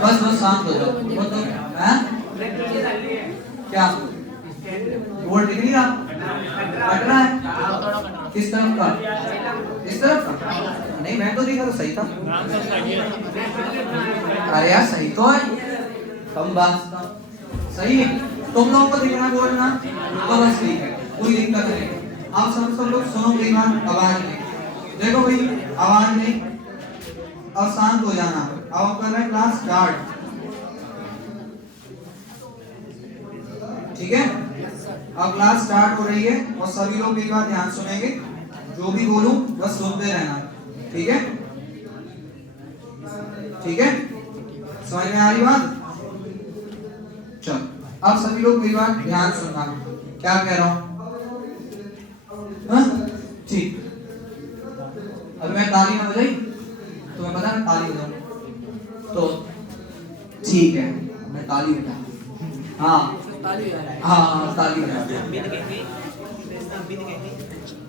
बस बस शांत हो जाओ। वो तो हैं क्या बोर्ड दिख नहीं रहा? कट रहा है किस तरफ का? इस तरफ का? नहीं मैं तो देखा तो सही था। अरे यार सही तो है, कम बात का सही है। तुम लोगों को दिखना बोर्ड ना तो बस ठीक है, कोई दिक्कत नहीं। आप सब लोग सुनो मेरी बात, आवाज नहीं। देखो भाई आवाज नहीं, अब शांत हो जाना। अब कर रहे हैं क्लास स्टार्ट, ठीक है? अब क्लास स्टार्ट हो रही है और सभी लोग मेरी बात ध्यान सुनेंगे, जो भी बोलूं बस सुनते रहना, ठीक है? ठीक है, समझ में आ रही बात? चल अब सभी लोग मेरी बात ध्यान सुनना, क्या कह रहा हूं? ठीक, अब मैं ताली ना बजाई तुम्हें पता है ताली बजाऊं तो ठीक है, मैं ताली बजा। हाँ हाँ ताली बजा।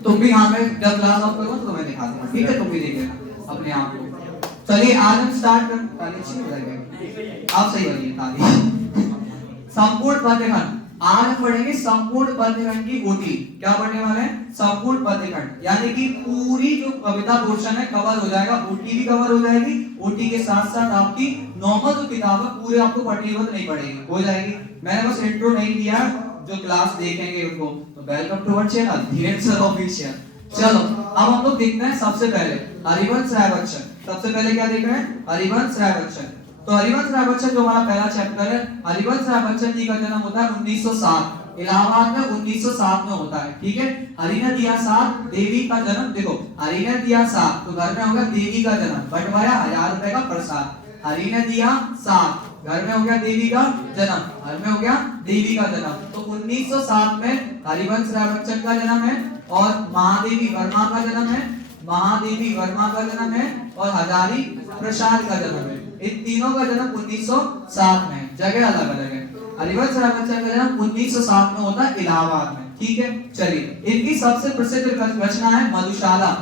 तुम भी हाँ, मैं जब क्लास ऑफ करूंगा तो मैं दिखा दूंगा, ठीक है? तुम भी देख लेना अपने आप को। चलिए आज हम स्टार्ट कर। ताली अच्छी बजाएंगे आप, सही बजाइए ताली। संपूर्ण पद्यखंड, आज हम पढ़ेंगे संपूर्ण पद्यखंड की ओटी। क्या पढ़ने वाले हैं? संपूर्ण पद्यखंड, यानी कि पूरी जो कविता पोर्शन है कवर हो जाएगा, ओटी भी कवर हो जाएगी। ओटी के साथ साथ आपकी नॉर्मल जो किताब है पूरे आपको पढ़ने की जरूरत नहीं पड़ेगी, हो जाएगी। मैंने बस इंट्रो नहीं दिया, जो क्लास देखेंगे उनको तो welcome to our channel Dhirendra sir official. चलो अब हम लोग देखते हैं सबसे पहले हरिवंश राय बच्चन। सबसे पहले क्या देख रहे हैं? हरिवंश राय बच्चन। तो हरिवंश राय बच्चन जो हमारा पहला चैप्टर है, हरिवंश राय बच्चन जी का जन्म होता है 1907, इलाहाबाद में 1907 में होता है, ठीक है? हरि ने दिया साथ, देवी का जन्म। देखो हरि ने दिया साथ तो घर में होगा देवी का जन्म, बंटवाया 1000 रुपए का प्रसाद। हरि ने दिया साथ, घर में हो गया देवी का जन्म, घर में हो गया देवी का जन्म। तो 1907 में हरिवंश राय बच्चन का जन्म है और महादेवी वर्मा का जन्म है, महादेवी वर्मा का जन्म है और हजारी प्रसाद का जन्म है। इन तीनों का जन्म 1907 में, जगह अलग अलग है। हरिवंश राय बच्चन का जन्म 1907 में होता है इलाहाबाद में, ठीक है? चलिए इनकी सबसे प्रसिद्ध रचना है मधुशाला।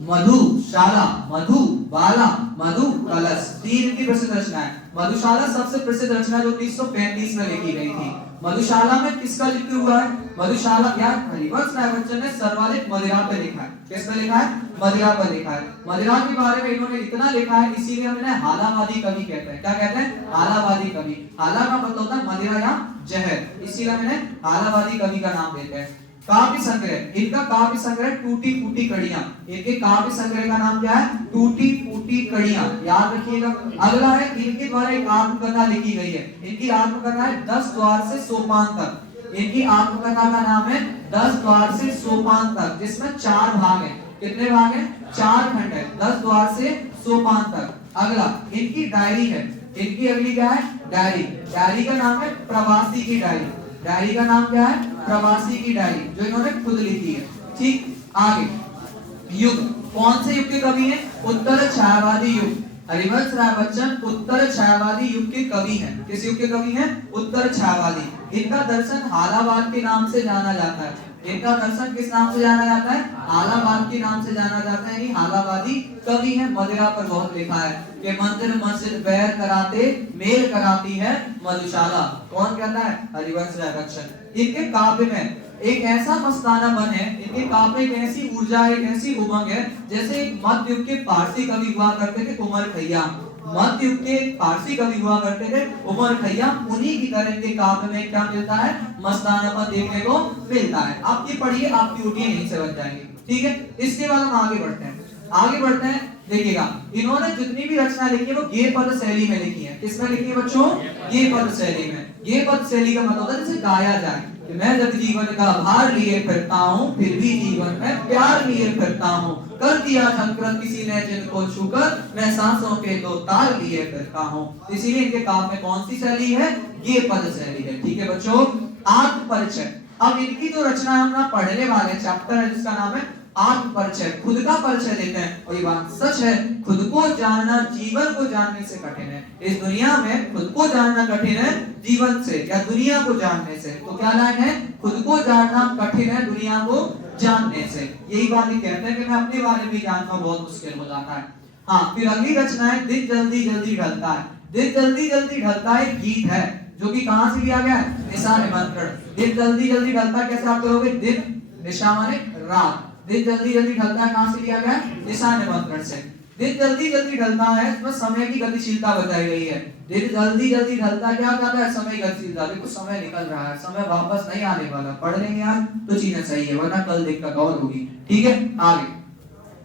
मधुशाला, मधुबाला, मधु कलश, तीन की प्रसिद्ध रचना है। मधुशाला सबसे प्रसिद्ध रचना जो 1935 में लिखी गई थी। मधुशाला में किसका जिक्र हुआ है? मधुशाला क्या हरिवंश राय बच्चन ने सर्वाधिक मदिरा पे लिखा है। किस पे लिखा है? मदिरा पर लिखा है। मदिरा के बारे में इन्होंने इतना लिखा है, इसीलिए हम इन्हें हालावादी कवि कहते हैं। क्या कहते हैं? हालावादी कवि। हाला का मतलब होता है मदिरा या जहर, इसीलिए हम इन्हें हालावादी कवि का नाम देते हैं। काव्य संग्रह, इनका काव्य संग्रह टूटी फूटी कड़ियां। इनके काव्य संग्रह का नाम क्या है? टूटी फूटी कड़ियां, याद रखिएगा। अगला है इनके द्वारा एक आत्मकथा लिखी गई है। इनकी आत्मकथा है 10 द्वार से सोपान तक। इनकी आत्मकथा का नाम है 10 द्वार से सोपान तक, जिसमें 4 भाग हैं। कितने भाग हैं? 4 खंड है, 10 द्वार से सोपान तक। अगला इनकी डायरी है। इनकी अगली क्या है? डायरी। डायरी का नाम है प्रवासी की डायरी। डायरी का नाम क्या है? प्रवासी की डायरी, जो इन्होंने खुद लिखी है, ठीक? आगे युग, कौन से युग के कवि हैं? उत्तर छायावादी युग। हरिवंश राय बच्चन उत्तर छायावादी युग के कवि हैं। किस युग के कवि हैं? उत्तर छायावादी। इनका दर्शन हालावाद के नाम से जाना जाता है। इनका दर्शन किस नाम से जाना जाता है? हालावाद के नाम से जाना जाता है। हालावादी कवि है। मदिरा पर बहुत लिखा है कि मंदिर मस्जिद बैर कराते मेल कराती है मधुशाला। कौन कहता है? हरिवंश राय बच्चन। इनके काव्य में एक ऐसा मस्ताना मन है, इनके काव्य एक ऐसी ऊर्जा, एक ऐसी उमंग है, जैसे एक मध्य युग के पारसी कवि हुआ करते थे उमर खैयाम। मध्य युग के पारसी कवि हुआ करते थे उमर खैयाम, उन्हीं की तरह के काव्य में क्या मिलता है? मस्तानापन देखने को मिलता है। आप ये पढ़िए, आपकी ओटी यहीं से बन जाएंगी, ठीक है? इसके बाद हम आगे बढ़ते हैं। आगे बढ़ते हैं, देखिएगा इन्होंने जितनी भी रचना लिखी है वो गे पद शैली में लिखी है। किसमें लिखी है बच्चों? गे पद शैली में। गे पद शैली का मतलब होता है जैसे गाया जाए कि मैं जब जीवन का भार लिए फिरता हूँ, फिर भी जीवन में प्यार लिए फिरता हूँ, कर दिया झंकृत किसी ने जिनको छूकर, मैं सांसों के 2 तार लिए फिरता हूँ। इसीलिए इनके काव्य में कौन सी शैली है? गे पद शैली है, ठीक है बच्चों? आत्म परिचय, अब इनकी जो रचना है हम पढ़ने वाले चैप्टर है जिसका नाम है आत्म परिचय, खुद का परिचय देते हैं। और ये बात सच है, खुद को जानना जीवन को जानने से कठिन है। इस दुनिया में खुद को जानना कठिन है जीवन से या दुनिया को जानने से। तो क्या लाइन है? खुद को जानना कठिन है दुनिया को जानने से। यही बात ही कहते हैं कि मैं अपने बारे में जानना बहुत मुश्किल हो जाता है। हाँ, फिर अगली रचना है दिन जल्दी जल्दी ढलता है। दिन जल्दी जल्दी ढलता एक गीत है जो कि कहां से लिया गया है? निशा निमंत्रण। दिन जल्दी जल्दी ढलता कैसे आप करोगे? दिन निशा माने रात, दिन जल्दी जल्दी ढलता है कहां से लिया गया है? निशा निमंत्रण से। दिन जल्दी जल्दी ढलता है इसमें समय की गतिशीलता बताई गई है। दिन जल्दी जल्दी ढलता क्या कहता है? समय की गतिशीलता। देखो समय निकल रहा है, समय वापस नहीं आने वाला। पढ़ लेंगे आज तो चीजें सही है, वरना कल दिक्कत और होगी। ठीक है, आगे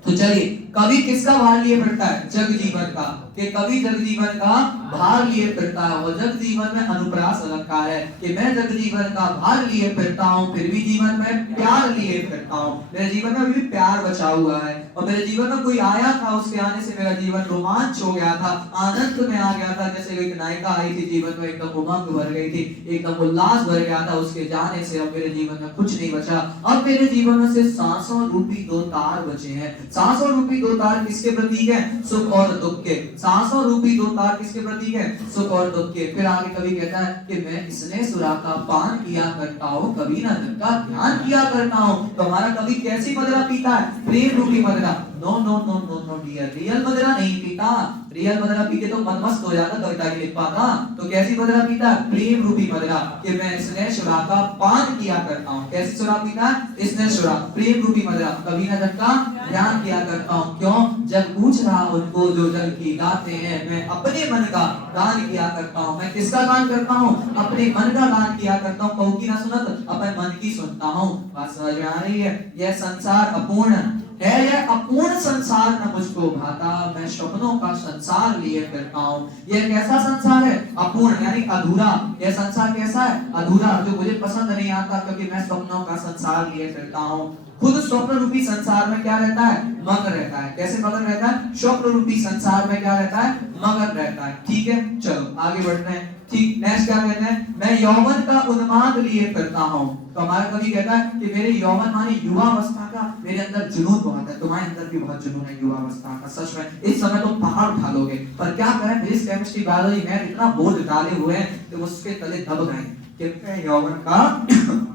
तो चलिए, कवि किसका भार लिए फिरता है? जगजीवन का। कि कवि जगजीवन का भार लिए फिरता है। और जगजीवन में अनुप्रास अलंकार है कि मैं जगजीवन का भार लिए फिरता हूँ, फिर भी जीवन में प्यार लिए फिरता हूँ। मेरे जीवन में अभी भी प्यार बचा हुआ है, और मेरे जीवन में कोई आया था, उसके आने से मेरा जीवन रोमांच हो गया था, आनंद में आ गया था। जैसे एक नायिका आई थी, जीवन में एकदम उमंग भर गई थी, एकदम उल्लास भर गया था उसके जाने से। अब मेरे जीवन में कुछ नहीं बचा। अब मेरे जीवन में से सांसों रूपी दो तार बचे हैं। सांसों रूपी दो तार किसके प्रतीक है? सुख और दुख के। सांसों रूपी दो तार किसके प्रतीक है? सुख और दुख के। फिर आगे कवि कहता है कि मैं इसने सुरा का पान किया करता हूँ, कभी ना धन का ध्यान किया करता हूँ। तो हमारा कवि कैसी मदिरा पीता है? प्रेम रूपी मदिरा। No no no no no dear, real मदिरा नहीं पीता। रियल मदिरा पी के तो मन मस्त हो जाता, कविता की लिख पाता। तो कैसी मदिरा पीता है? प्रेम रूपी मदिरा। कि मैं इसने सुरा का पान किया करता हूँ। कैसी सुरा पीता है? इसने सुरा, प्रेम रूपी मदिरा, कभी ना धन का ध्यान किया करता हूँ। क्यों? जग पूछ रहा उनको जो जग की गाते हैं, मैं अपने मन का गान किया करता हूँ। मैं किसका गान करता हूँ? अपने मन का गान किया करता हूँ। कहूँ की ना सुनत, अपने मन की सुनता हूँ। बात समझ में आ रही है? यह संसार अपूर्ण है, यह अपूर्ण संसार न मुझको भाता, मैं स्वप्नों का संसार लिए फिरता हूँ। यह कैसा संसार है? अपूर्ण यानी अधूरा। यह संसार कैसा है? अधूरा, जो मुझे पसंद नहीं आता, क्योंकि मैं स्वप्नों का संसार लिए फिरता हूँ। खुद स्वप्न रूपी संसार में क्या रहता है? मगन रहता है। कैसे मगन रहता है? स्वप्न रूपी संसार में क्या रहता है? मगन रहता है। ठीक है, चलो आगे बढ़ते हैं। ठीक, नेक्स्ट क्या कहते हैं? मैं यौवन का उन्माद लिए फिरता हूँ। तो हमारा कवि कहता है कि मेरे यौवन माने युवावस्था का मेरे अंदर जुनून बहुत है। तुम्हारे अंदर भी बहुत जुनून है युवावस्था का। सच में इस समय तो पहाड़ उठा लोगे, पर क्या करें, फिजिक्स केमिस्ट्री बायोलॉजी में इतना बोझ डाले हुए हैं कि उसके तले दब गए कि मैं यौवन का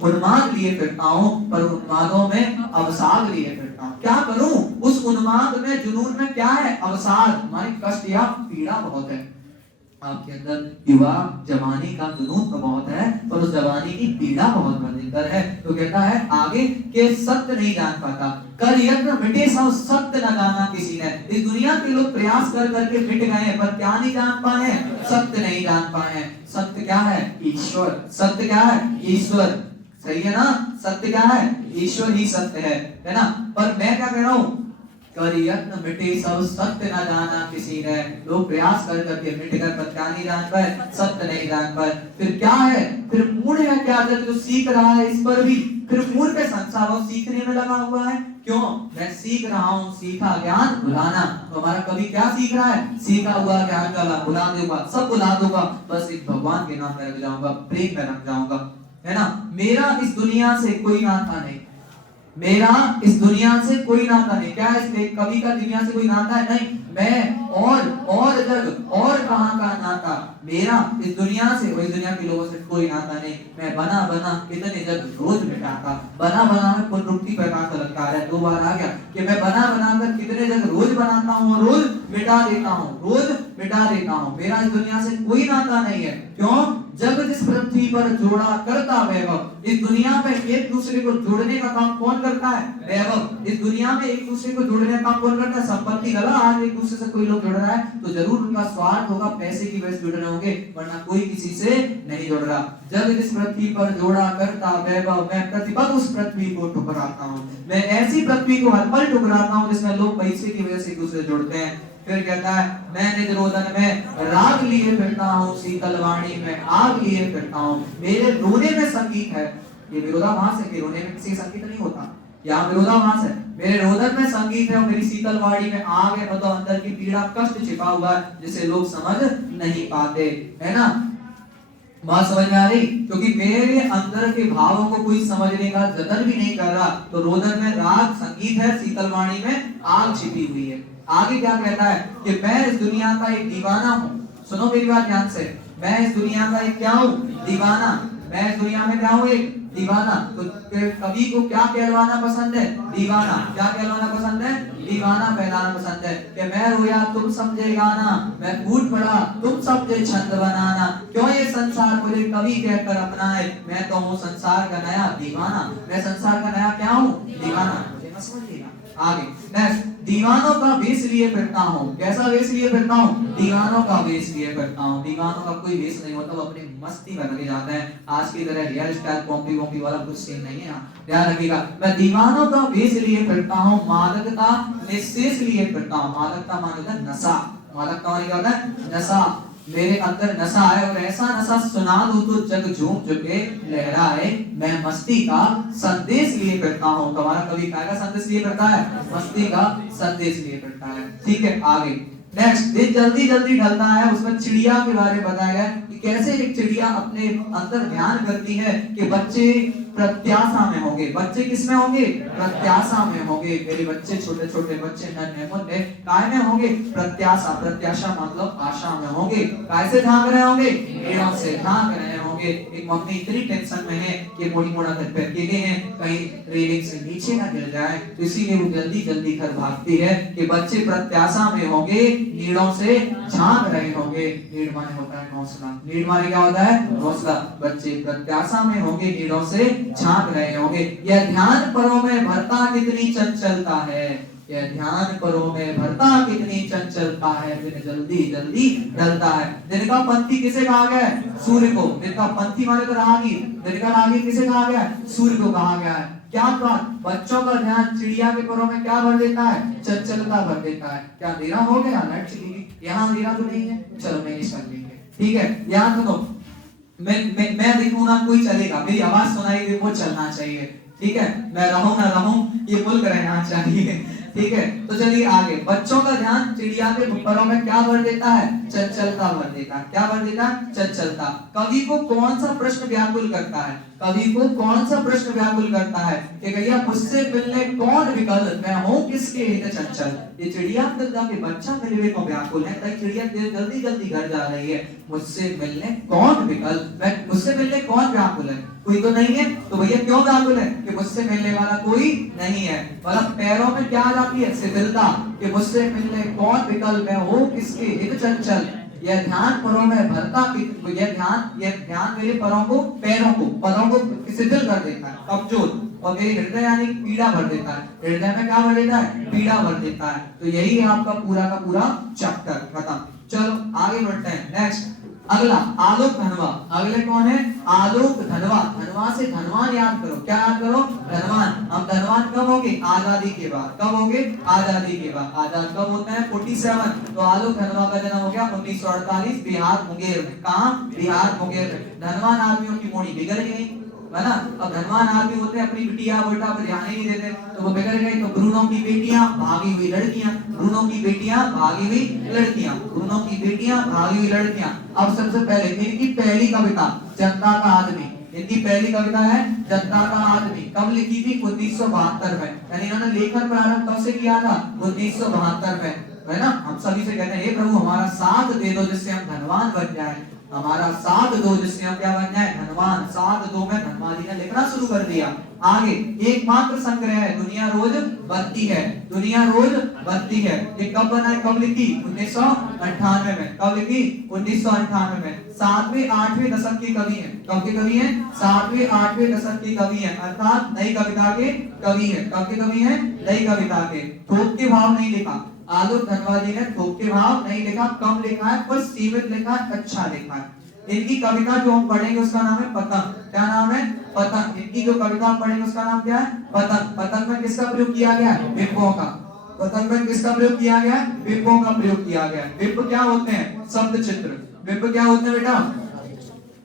उन्माद लिए फिरता हूँ, पर उन्मादों में अवसाद लिए फिरता हूँ। क्या करूं? उस उन्माद में, जुनून में क्या है? अवसाद माने कष्ट या पीड़ा बहुत है। आपके अंदर युवा जवानी का जुनून तो बहुत है, पर उस जवानी की पीड़ा बहुत भयंकर है। तो कहता है आगे के सत्य नहीं जान पाता, कर यत्न मिटे सब सत्य न जाना किसी ने। इस दुनिया के लोग प्रयास कर करके मिट गए, पर क्या नहीं जान पाए? सत्य नहीं जान पाए। सत्य क्या है? ईश्वर। सत्य क्या है? ईश्वर। सही है ना? सत्य क्या है? ईश्वर ही सत्य है ना? पर मैं क्या कह रहा हूँ? कर यत्न मिटे सब सत्य न जाना किसी ने। लोग प्रयास कर करके मिट गए, पर क्या नहीं जान पाए? सत्य नहीं जान पाए। फिर क्या है? फिर मूढ़ है क्या जो सीख रहा है इस पर भी? फिर मूर्ख के संसार वो सीखने में लगा हुआ है। क्यों? मैं सीख रहा हूँ, सीखा ज्ञान भुलाना। तो हमारा कवि क्या सीख रहा है? सीखा हुआ ज्ञान का भुला दूंगा, सब भुला दूंगा, बस एक भगवान के नाम में रख जाऊंगा, प्रेम में रख जाऊंगा, है ना? मेरा इस दुनिया से कोई नाता नहीं, मेरा इस दुनिया से कोई नाता नहीं। क्या इस कवि का दुनिया से कोई नाता है? नहीं। मैं और जग और कहां का नाता? मेरा इस दुनिया से और इस दुनिया के लोगों से कोई नाता नहीं। मैं बना बना कितने जग रोज मिटाता। बना बना में पुनरुक्ति प्रकार का अलंकार है, दो बार आ गया कि मैं बना बना कर कितने जग रोज बनाता हूँ और रोज मिटा देता हूँ, रोज मिटा देता हूँ। मेरा इस दुनिया से कोई नाता नहीं है। क्यों? जग जिस पृथ्वी पर जोड़ा करता वैभव। इस दुनिया में एक दूसरे को जोड़ने का काम कौन करता है? वैभव। इस दुनिया में एक दूसरे को जोड़ने का काम कौन करता है? संपत्ति। गला आज एक दूसरे से कोई लोग जुड़ रहा है तो जरूर उनका स्वार्थ होगा, पैसे की वजह से जुड़ रहे होंगे, वरना कोई किसी से नहीं जुड़ रहा। जग जिस पृथ्वी पर जोड़ा करता वैभव, मैं प्रतिपल उस पृथ्वी को ठुकराता हूँ। मैं ऐसी पृथ्वी को हर पल ठुकराता हूँ जिसमें लोग पैसे की वजह से एक दूसरे जुड़ते हैं। फिर कहता है मैं निज रोदन में राग लिए फिरता हूँ, शीतल वाणी में आग लिए फिरता हूँ। मेरे रोने में संगीत है। ये विरोधाभास है कि रोने में किसी संगीत नहीं होता, यहाँ विरोधाभास है। मेरे रोदन में संगीत है और मेरी शीतल वाणी में आग है, मतलब अंदर की पीड़ा कष्ट छिपा हुआ है जिसे लोग समझ नहीं पाते, है ना? बात समझ में आ रही? क्योंकि मेरे अंदर के भावों को कोई समझने का जतन भी नहीं कर रहा। तो रोदन में राग संगीत है, शीतल वाणी में आग छिपी हुई है। आगे क्या कहता है कि मैं इस दुनिया का एक दीवाना हूँ। सुनो मेरी बात ध्यान से, मैं इस दुनिया का एक क्या हूँ? दीवाना। मैं इस दुनिया में क्या हूँ? एक दीवाना। तो कवि को क्या कहलवाना पसंद है? दीवाना। क्या कहलवाना पसंद है? दीवाना कहलाना पसंद है। कि मैं रोया तुम समझे गाना, मैं फूट पड़ा तुम समझे छंद बनाना, क्यों ये संसार मुझे कवि कहकर अपनाए, मैं तो हूँ संसार का नया दीवाना। मैं संसार का नया क्या हूँ? दीवाना। समझिएगा आगे। नेक्स्ट, दीवानों का वेश लिए फिरता हूँ। कैसा वेश लिए फिरता हूँ? दीवानों का वेश लिए फिरता हूँ। दीवानों का कोई वेश नहीं होता, वो अपनी मस्ती में लगे जाते हैं। आज की तरह हेयर स्टाइल कॉम्पी वॉम्पी वाला कुछ सीन नहीं है। ध्यान रखिएगा, मैं दीवानों का वेश लिए फिरता हूँ, मादकता निशेष लिए फिरता हूँ। मादकता माने होता है नशा। मादकता माने क्या होता है? नशा। मेरे अंदर नशा है और ऐसा नशा सुना दूं तो जग झूम चुके लहराए, मैं मस्ती का संदेश लिए फिरता हूँ। तुम्हारा कवि क्या संदेश लिए फिरता है? मस्ती का संदेश लिए फिरता है। ठीक है, आगे। नेक्स्ट, दिन जल्दी जल्दी ढलता है। उसमें चिड़िया के बारे में बताया गया कि कैसे एक चिड़िया अपने अंदर ध्यान करती है कि बच्चे प्रत्याशा में होंगे। बच्चे किसमें होंगे? प्रत्याशा में होंगे। मेरे बच्चे छोटे छोटे बच्चे नन्हे मुन्ने काय में होंगे? प्रत्याशा। प्रत्याशा मतलब आशा में होंगे। कैसे झांक रहे होंगे? नीड़ों से झांक रहे होंगे। एक मम्मी इतनी टेंशन में है कि मोटी मोटा घर पे अकेले हैं, कहीं रेलिंग से नीचे ना गिर जाए, तो इसीलिए वो जल्दी जल्दी घर भागती है कि बच्चे प्रत्याशा में होंगे, नीड़ों से झांक रहे होंगे। नीड़ माने होता है घोंसला। नीड़ माने क्या होता है? घोंसला। बच्चे प्रत्याशा में होंगे, नीड़ों से झांक रहे होंगे। यह ध्यान परों में भरता कितनी चंचलता है। यह ध्यान परों में भरता कितनी चंचलता है, दिन जल्दी जल्दी ढलता है। दिन का पंथी किसे कहा गया है? सूर्य को। दिन का पंथी माने तो राहगीर। दिन का राहगीर किसे कहा गया है? सूर्य को कहा गया है। क्या बात, बच्चों का ध्यान चिड़िया के परों में क्या भर देता है? चंचलता भर देता है। क्या अंधेरा हो गया? लाइट चली गई। यहाँ अंधेरा तो नहीं है, चलो मैनेज कर लेंगे। ठीक है, याद रखो, मैं देखूं ना कोई चलेगा, मेरी आवाज सुनाई दे वो चलना चाहिए। ठीक है, मैं रहूं ना रहूं ये मुल्क रहना चाहिए। ठीक है, तो चलिए आगे। बच्चों का ध्यान चिड़िया के परों में क्या भर देता है? चंचलता भर देता है। क्या भर देता है? चंचलता। कवि को कौन सा प्रश्न व्याकुल करता है? कवि को कौन सा प्रश्न व्याकुल करता है कि भैया मुझसे मिलने कौन विकल, मैं हूं किसके हित चंचल। ये चिड़िया अंदर जाके बच्चा मिलने को व्याकुल है, ताकि चिड़िया जल्दी जल्दी घर जा रही है। मुझसे मिलने कौन विकल, मैं मुझसे मिलने कौन व्याकुल है? कोई तो नहीं है, तो भैया क्यों व्याकुल है? कि मुझसे मिलने वाला कोई नहीं है। मतलब पैरों में क्या आ जाती है? शिथिलता, कि मुझसे मिलने कौन विकल, मैं हूं किसके हित चंचल। यह ध्यान परों में भरता, यह ध्यान मेरे परों को, परों को शिथिल कर देता है, कमजोर, और मेरे हृदय यानी पीड़ा भर देता है। हृदय में क्या भर देता है? पीड़ा भर देता है। तो यही है आपका पूरा का पूरा चैप्टर खत्म। चलो आगे बढ़ते हैं। नेक्स्ट, अगला आलोक धनवा। अगले कौन है? आलोक धनवा। धनवा से धनवान याद करो। क्या याद करो? धनवान। हम धनवान कब होंगे? आजादी के बाद। कब होंगे? आजादी के बाद। आजाद कब होता है? 47। तो आलोक धनवा का जन्म हो गया 1948 बिहार मुंगेर में। कहाँ? बिहार मुंगेर में। धनवान आदमियों की मोड़ी बिगड़ गई, है ना। अब धनवान आदमी होते हैं अपनी बिटिया बेटा पर ध्यान ही नहीं देते, तो वो बिगड़ गए। तो ब्रूनो की बेटियां, भागी हुई लड़कियां, ब्रूनो की बेटियां, भागी हुई लड़कियां, ब्रूनो की बेटियां, भागी हुई लड़कियां। अब सबसे पहले इनकी पहली कविता जनता का आदमी। इनकी पहली कविता है जनता का आदमी। कब लिखी थी? 1972 में। यानी इन्होंने लेखन प्रारंभ कब से किया था? 1972 में, है ना। हम सभी से कहते हैं, हे प्रभु हमारा साथ दे दो जिससे हम धनवान बन जाएं, हमारा साथ दो जिससे हम क्या बन जाए? धनवान। साथ दो में धनवान जी ने लिखना शुरू कर दिया। आगे, एकमात्र संग्रह है दुनिया रोज बनती है। दुनिया रोज बनती है, ये कब बना है? कब लिखी? 1998 में। कब लिखी? 1998 में। 7वें 8वें दशक की कवि है। कब के कवि है? 7वें 8वें दशक की कवि है, अर्थात नई कविता के कवि है। कब के कवि है? नई कविता के। थोक के भाव नहीं लिखा आलोक धनवा जी ने, थोक के भाव नहीं लिखा। कम लिखा है, पर सीमित लिखा है, अच्छा लिखा है। इनकी कविता जो हम पढ़ेंगे उसका नाम है पतंग। क्या नाम है? पतंग। इनकी जो कविता हम पढ़ेंगे उसका नाम क्या है? पतंग। पतंग में किसका प्रयोग किया गया है? बिंबों का। पतंग में किसका प्रयोग किया गया है? बिंबों का प्रयोग किया गया है। बिंब क्या होते हैं? शब्द चित्र। बिंब क्या होते हैं बेटा?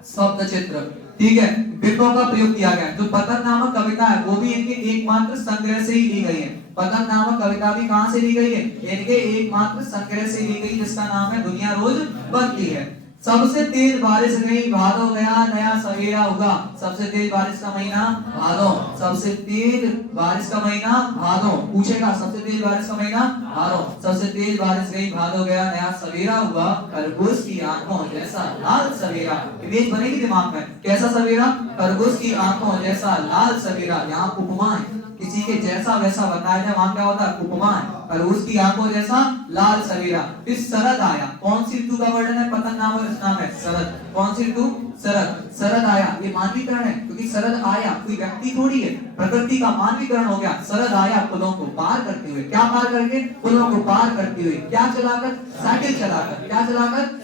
शब्द चित्र। ठीक है, बिंबों का प्रयोग किया गया। जो पतंग नामक कविता है वो भी इनके एकमात्र संग्रह से ही ली गई है। पतंग नामक कविता भी कहां से ली गई है? इनके एकमात्र संग्रह से ली गई, जिसका नाम है दुनिया रोज बनती है। सबसे तेज बारिश गई, भादो गया, नया सवेरा होगा। सबसे तेज बारिश का महीना भादो, सबसे तेज बारिश का महीना भादो। पूछेगा सबसे तेज बारिश का महीना भादो, सबसे तेज बारिश गई, भादो गया, नया सवेरा हुआ, खरगोश की आंखों जैसा लाल सवेरा। इमेज बनेगी दिमाग में, कैसा सवेरा? खरगोश की आंखों जैसा लाल सवेरा। यहाँ उपमा है, किसी के जैसा वैसा बताया जाए, वहां क्या होता है? उपमा है। खरगोश की आंखों जैसा लाल सवेरा। फिर शरद आया, कौन सी ऋतु का वर्णन है? पतंग नाम और नाम है शरद। कौन सी ऋतु? शरद। शरद आया, ये मानवीकरण है, क्योंकि शरद आया कोई व्यक्ति थोड़ी है, प्रकृति का मानवीकरण हो गया। शरद आया पुलों को पार करते हुए, क्या पार करके? पुलों को पार करते हुए। क्या चलाकर? साइकिल चलाकर। क्या चलाकर?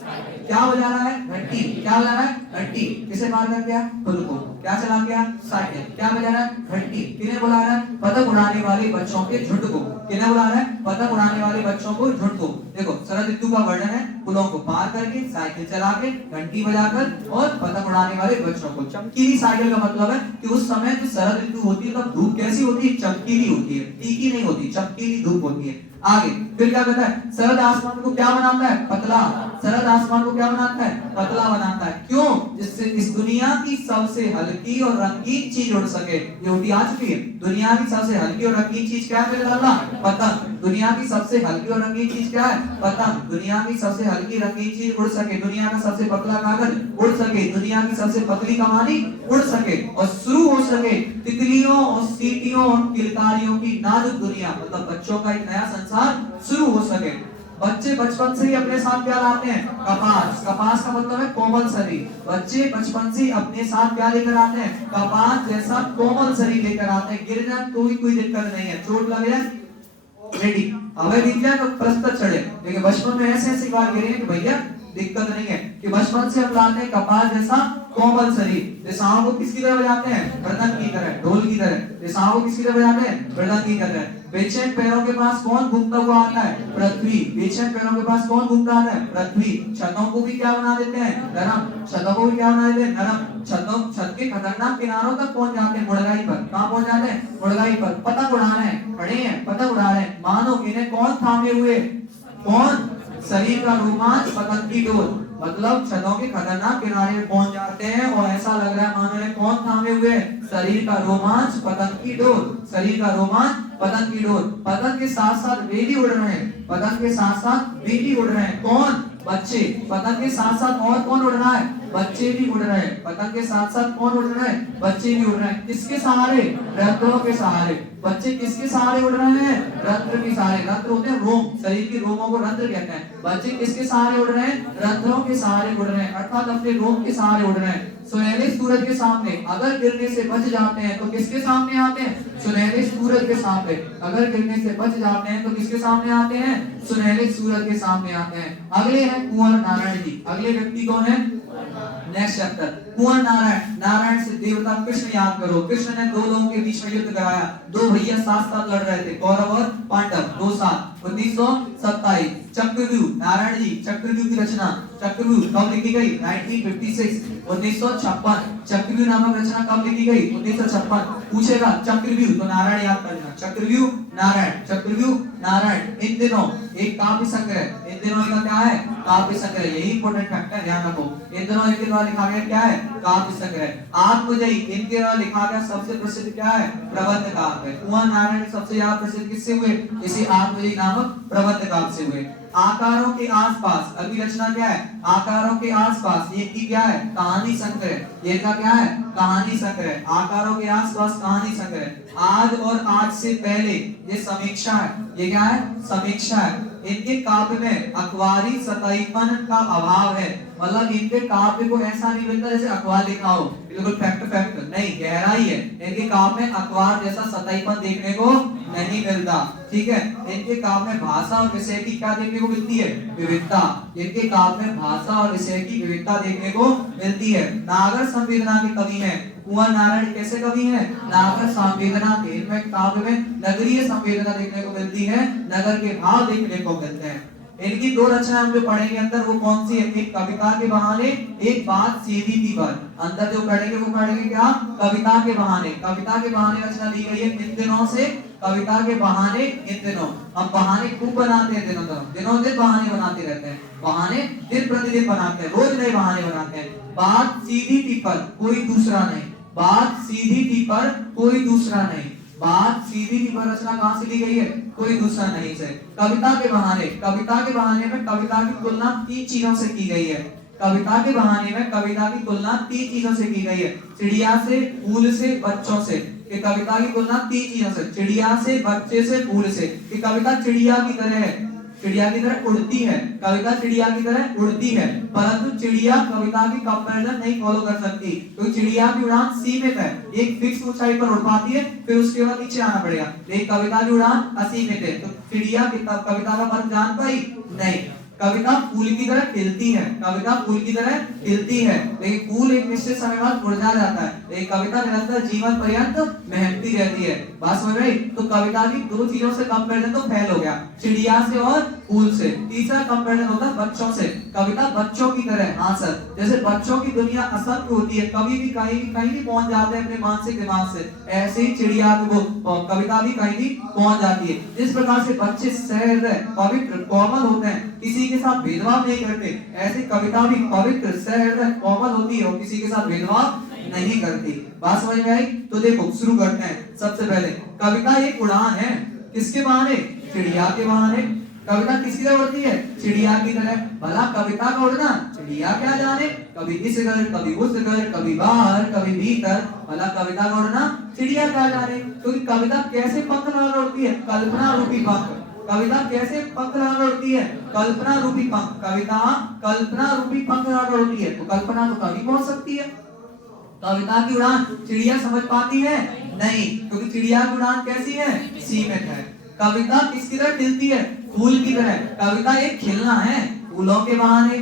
क्या बजा रहा है? घंटी। क्या बजा रहा है? घंटी। किसे पार कर गया? पुल को। क्या चला गया? साइकिल। क्या बजा रहा है? घंटी। किन्हें बुला रहा है? पतंग उड़ाने वाले बच्चों के झुंड को। किन्हें बुला रहा है? पतंग उड़ाने वाले बच्चों को झुंड को। देखो शरद ऋतु का वर्णन है, पुलों को पार करके, साइकिल चला के, घंटी बजाकर और पतंग उड़ाने वाले बच्चों को। चमकीली साइकिल का मतलब है कि उस समय जो शरद ऋतु होती है तब धूप कैसी होती है? चमकीली होती है, तीखी नहीं होती, चमकीली धूप होती है। आगे फिर क्या कहता है? शरद आसमान को क्या बनाता है? पतला। शरद आसमान को क्या बनाता है? पतला बनाता है। क्यों? जिससे इस दुनिया की सबसे हल्की और रंगीन चीज उड़ सके। ये उड़ी आ चुकी है। दुनिया की सबसे हल्की और रंगीन चीज क्या है मेरे लाला? पतंग। दुनिया की सबसे हल्की और रंगीन चीज क्या है? पतंग। दुनिया की सबसे हल्की रंगीन चीज उड़ सके, दुनिया का सबसे पतला कागज उड़ सके, दुनिया की सबसे पतली कमानी उड़ सके और शुरू हो सके तितलियों और सीटियों और किलकारियों की नाजुक दुनिया, मतलब बच्चों का एक नया संसार शुरू हो सके। बच्चे बचपन से ही अपने साथ क्या लाते हैं? कपास। कपास का मतलब है कोमल शरीर। बच्चे बचपन से अपने साथ क्या लेकर आते हैं? कपास जैसा कोमल शरीर लेकर आते हैं। गिर जाए तो कोई दिक्कत नहीं है, चोट लग जाए रेडी, हमें दिख जाए तो प्रस्तर चढ़े। लेकिन बचपन में ऐसे ऐसी बात गिरी है कि भैया दिक्कत नहीं है, कि बचपन से हम लाते हैं कपास जैसा कोमल शरीर। रिसाओं को किसकी तरह बजाते हैं? मृदंग की तरह, ढोल की तरह। रिसाओं को किसकी तरह बजाते हैं? मृदंग की तरह। बेचैन पैरों के पास कौन घूमता हुआ आता है? पृथ्वी। बेचैन पैरों के पास कौन घूमता आता है? पृथ्वी। छतों को भी क्या बना देते हैं? नरम। छतों को भी क्या बना देते हैं? नरम। छतों, छत के खतरनाक किनारों तक पहुंच जाते हैं, मुड़गाई पर। कहां पहुंच जाते हैं? मुड़गाई पर। पतंग उड़ा रहे हैं, खड़े हैं, पतंग उड़ा रहे हैं। मानो इन्हें कौन थामे हुए? कौन? शरीर का रोमांच, पतंग की डोर। मतलब छतों के खतरनाक किनारे पे पहुंच जाते हैं और ऐसा लग रहा है मानो इन्हें कौन थामे हुए? शरीर का रोमांच, पतंग की डोर। शरीर का रोमांच, पतंग की डोर। पतंग के साथ साथ वे भी उड़ रहे हैं, पतंग के साथ साथ वे भी उड़ रहे हैं। कौन? बच्चे। पतंग के साथ साथ और कौन उड़ रहा है? बच्चे भी उड़ रहे हैं। पतंग के साथ साथ कौन उड़ रहे हैं? बच्चे भी उड़ रहे हैं। किसके सहारे? रंध्रों के सहारे। बच्चे किसके सहारे उड़ रहे हैं? रंध्र के सहारे। रंध्र होते हैं रोम, शरीर के रोमों को रंध्र कहते हैं। बच्चे किसके सहारे उड़ रहे हैं? रंध्रों के सहारे उड़ रहे हैं, अर्थात अपने रोम के सहारे उड़ रहे हैं। सुनहरे सूरज के सामने अगर गिरने से बच जाते हैं तो किसके सामने आते हैं? सुनहरे सूरज के सामने। अगर गिरने से बच जाते हैं तो किसके सामने आते हैं? सुनहरे सूरज के सामने आते हैं। अगले हैं कुंवर नारायण जी। अगले व्यक्ति कौन है? नेक्स्ट चैप्टर, कुंवर नारायण। नारायण से देवता कृष्ण याद करो। कृष्ण ने दो लोगों के बीच में युद्ध कराया। दो भैया साथ साथ लड़ रहे थे, कौरव और पांडव, दो साथ। 1927 चक्रव्यूह, नारायण जी चक्रव्यूह की रचना। चक्रव्यूह कब लिखी गई? 1956, 1956। चक्रव्यूह नामक रचना कब लिखी गई? 1956। पूछेगा चक्रव्यूह तो नारायण याद कर लेना। चक्रव्यूह नारायण, चक्रव्यूह नारायण। इन दिनों एक काव्य संग्रह, इन दिनों इनका क्या है? काव्य संग्रह। यही इंपॉर्टेंट फैक्ट है, ध्यान रखो। इन दिनों इनके द्वारा लिखा गया क्या है? काव्य संग्रह। आत्मजयी इनके द्वारा लिखा गया सबसे प्रसिद्ध क्या है? प्रबंध काव्य। कुंवर नारायण सबसे ज्यादा प्रसिद्ध किससे हुए? इसी आत्मजयी नामक प्रबंध काव्य से हुए। आकारों के आसपास, अगली रचना क्या है? आकारों के आसपास। ये की क्या है? कहानी संग्रह। ये का क्या है? कहानी संग्रह। आकारों के आसपास कहानी संग्रह। आज और आज से पहले, ये समीक्षा है। ये क्या है? समीक्षा है। इनके काव्य में अखबारी सतहीपन का अभाव है, मतलब इनके काव्य को ऐसा नहीं मिलता जैसे अखबार लिखा हो, बिल्कुल फैक्ट नहीं, गहराई है। इनके काव्य में अखबार जैसा सतहीपन देखने को नहीं मिलता। ठीक है, इनके काव्य में भाषा और विषय की क्या देखने को मिलती है? विविधता। इनके काव्य में भाषा और विषय की विविधता देखने को मिलती है। नागर संवेदना के कवि हैं कुंवर नारायण। कैसे कवि हैं? नागर संवेदना के। इनमें काव्य में नगरीय संवेदना देखने को मिलती है, नगर के भाव देखने को मिलते हैं। इनकी दो रचना हम जो पढ़ेंगे अंदर, वो कौन सी है? एक कविता के बहाने, एक बात सीधी थी पर। अंदर जो पढ़ेंगे वो पढ़ेंगे क्या? कविता के बहाने। कविता के बहाने रचना दी गई है। इन दिनों से कविता के बहाने इन दिनों हम बहाने खूब बनाते हैं, दिनों दिन बहाने बनाते रहते हैं, बहाने दिन प्रतिदिन बनाते हैं, रोज नए बहाने बनाते हैं। बात सीधी थी पर कोई दूसरा नहीं, बात सीधी थी पर कोई दूसरा नहीं, बात सीधी थी पर रचना कहां से ली गई है, कोई दूसरा नहीं से। कविता के बहाने में कविता की तुलना तीन चीजों से की गई है, कविता के बहाने में कविता की तुलना तीन चीजों से की गई है, चिड़िया से, फूल से, बच्चों से। कि कविता की तुलना तीन चीजों से, चिड़िया से, बच्चे से, फूल से। कि कविता चिड़िया की तरह है, चिड़िया की तरह उड़ती है, कविता चिड़िया की तरह उड़ती है, परंतु चिड़िया कविता की कंपैरिजन नहीं फॉलो कर सकती, क्योंकि चिड़िया की उड़ान सीमित है, एक फिक्स ऊंचाई पर उड़ पाती है, फिर उसके बाद नीचे आना पड़ेगा। लेकिन कविता की उड़ान असीमित है, तो चिड़िया कविता का फर्क जान पाई नहीं। कविता फूल की तरह खिलती है, कविता फूल की तरह खिलती है, लेकिन फूल एक निश्चित समय बाद मुरझा जाता है, लेकिन कविता निरंतर जीवन पर्यंत महकती रहती है। बात समझ रही? तो कविता की दो चीजों से कंपैरिजन तो फेल हो गया, चिड़िया से और फूल से। तीसरा कंपैरिजन होता है बच्चों से, कविता बच्चों की तरह। हाँ सर, जैसे बच्चों की दुनिया असंख्य होती है, कभी भी कहीं भी पहुंच जाते हैं अपने मानसिक दिमाग से, ऐसे ही चिड़िया को कविता भी कहीं भी पहुंच जाती है। जिस प्रकार से बच्चे सहज, पवित्र, कोमल होते हैं, किसी के साथ भेदभाव नहीं करते, ऐसी कविता भी पवित्र, सहज, कोमल होती है और किसी के साथ भेदभाव नहीं करती। बात समझ में आई? तो देखो शुरू करते हैं। सबसे पहले कविता एक उड़ान है, किसके बहाने? चिड़िया के बहाने। कविता किसकी तरह उड़ती है? चिड़िया की तरह। भला कविता का उड़ना चिड़िया क्या जाने, कभी इस घर, कभी उस घर, कभी बाहर, कभी भीतर। भला कविता का उड़ना चिड़िया क्या जाने, क्योंकि कविता कैसे पंख लगा उड़ती है? कल्पना रूपी पंख। कविता कैसे पंख लगा उड़ती है? कल्पना रूपी पंख। कविता कल्पना रूपी पंख लगा उड़ती है, तो कल्पना तो कभी पहुंच सकती है। कविता की उड़ान चिड़िया समझ पाती है नहीं, क्योंकि चिड़िया की उड़ान कैसी है? सीमित है। कविता किसकी तरह खिलती है? फूल की तरह। कविता एक खिलना है फूलों के बहाने,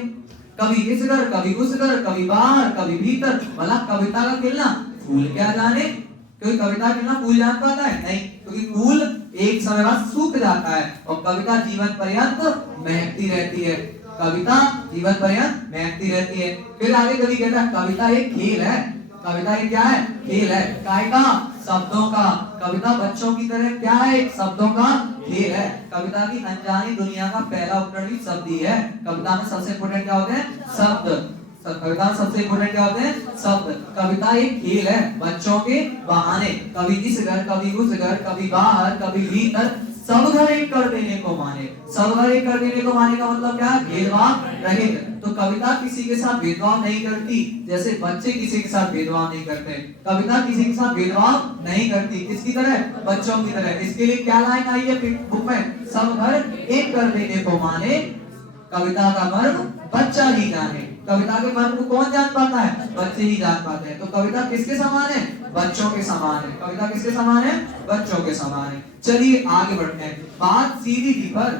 कभी इस घर, कभी उस घर, कभी बाहर, कभी भीतर। भला कविता का खिलना फूल क्या जाने, क्योंकि कविता खिलना फूल जान पाता है नहीं, क्योंकि फूल एक समय बाद सूख जाता है और कविता जीवन पर्यंत महकती रहती है, कविता जीवन पर्यंत महकती रहती है। फिर आगे कवि कहता है कविता एक खेल है। कविता एक क्या है? खेल है। काय का? शब्दों का। कविता बच्चों की तरह क्या है? शब्दों का खेल है। कविता की अनजानी दुनिया का पहला उपकरण भी शब्द ही है। कविता में सबसे इम्पोर्टेंट क्या होते हैं? शब्द। कविता में सबसे इम्पोर्टेंट क्या होते हैं? शब्द। कविता एक खेल है बच्चों के बहाने, कभी इस घर, कभी उस घर, कभी बाहर, कभी भीतर, सब घर एक कर देने को माने। सब घर एक कर देने को माने का मतलब क्या? भेदभाव रहित। तो कविता किसी के साथ भेदभाव नहीं करती, जैसे बच्चे किसी के साथ भेदभाव नहीं करते। कविता किसी के साथ भेदभाव नहीं करती, किसकी तरह? बच्चों की तरह। इसके लिए क्या लाइन आई है बुक में? सब घर एक कर देने को माने, कविता का मर्म बच्चा ही जाने। कविता के मर्म को कौन जान पाता है? बच्चे ही जान पाते हैं। तो कविता किसके समान है? बच्चों के समान है। कविता किसके समान है? बच्चों के समान है। चलिए आगे बढ़ते हैं। बात सीधी थी पर,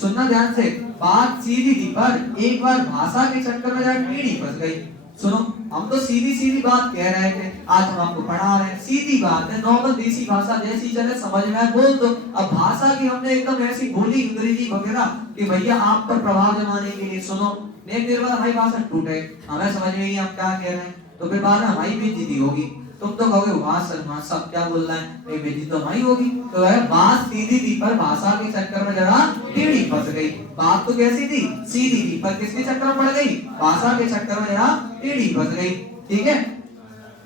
सुनना ध्यान से, बात सीधी थी पर एक बार भाषा के चक्कर में जाकर कीड़ी फंस गई। सुनो, हम तो सीधी सीधी बात कह रहे थे, आज हम आपको पढ़ा रहे हैं सीधी बात है, नॉर्मल देसी भाषा जैसी चले समझ में आए बोल दो। अब भाषा की हमने एकदम ऐसी बोली अंग्रेजी वगैरह कि भैया आप पर प्रभाव जमाने के लिए। सुनो, एक देर बाद हमारी भाषा टूटे, हमें समझ में नहीं हम क्या कह रहे हैं, तो फिर बाद में हमारी बेइज्जती होगी। तुम तो कहोगे वाह सर मां सब क्या बोल रहा है, नहीं बेइज्जती तो हमारी होगी। तो है बात सीधी थी पर भाषा के चक्कर में जरा टेढ़ी फंस गई। बात तो कैसी थी? सीधी थी, पर किसके चक्कर में पड़ गई? भाषा के चक्कर में जरा टेढ़ी फंस गई। ठीक है,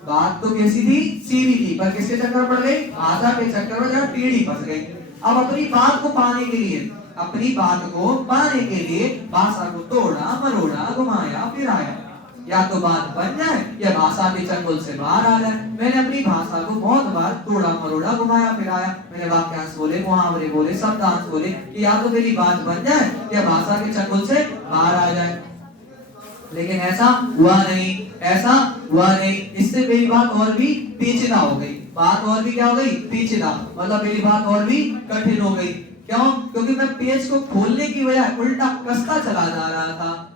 बात तो कैसी थी? सीधी थी, पर किसके चक्कर में पड़ गई? भाषा के चक्कर में जरा टेढ़ी फंस गई। अब अपनी बात को पाने के लिए, अपनी बात को पाने के लिए भाषा को तोड़ा मरोड़ा घुमाया फिराया, या तो बात बन जाए या भाषा के चंगुल से बाहर आ जाए। मैंने अपनी भाषा को बहुत बार तोड़ा मरोड़ा घुमाया फिराया, मैंने वाक्यांश बोले, मुहावरे बोले, शब्दांश बोले कि या तो मेरी बात बन जाए या भाषा के चंगुल से बाहर आ जाए, लेकिन ऐसा हुआ नहीं, ऐसा हुआ नहीं। इससे मेरी बात और भी पेचीदा हो गई। बात और भी क्या हो गई? पेचीदा, मतलब मेरी बात और भी कठिन हो गई। क्यों? क्योंकि मैं पेज को खोलने की बजाय उल्टा कसता चला जा रहा था।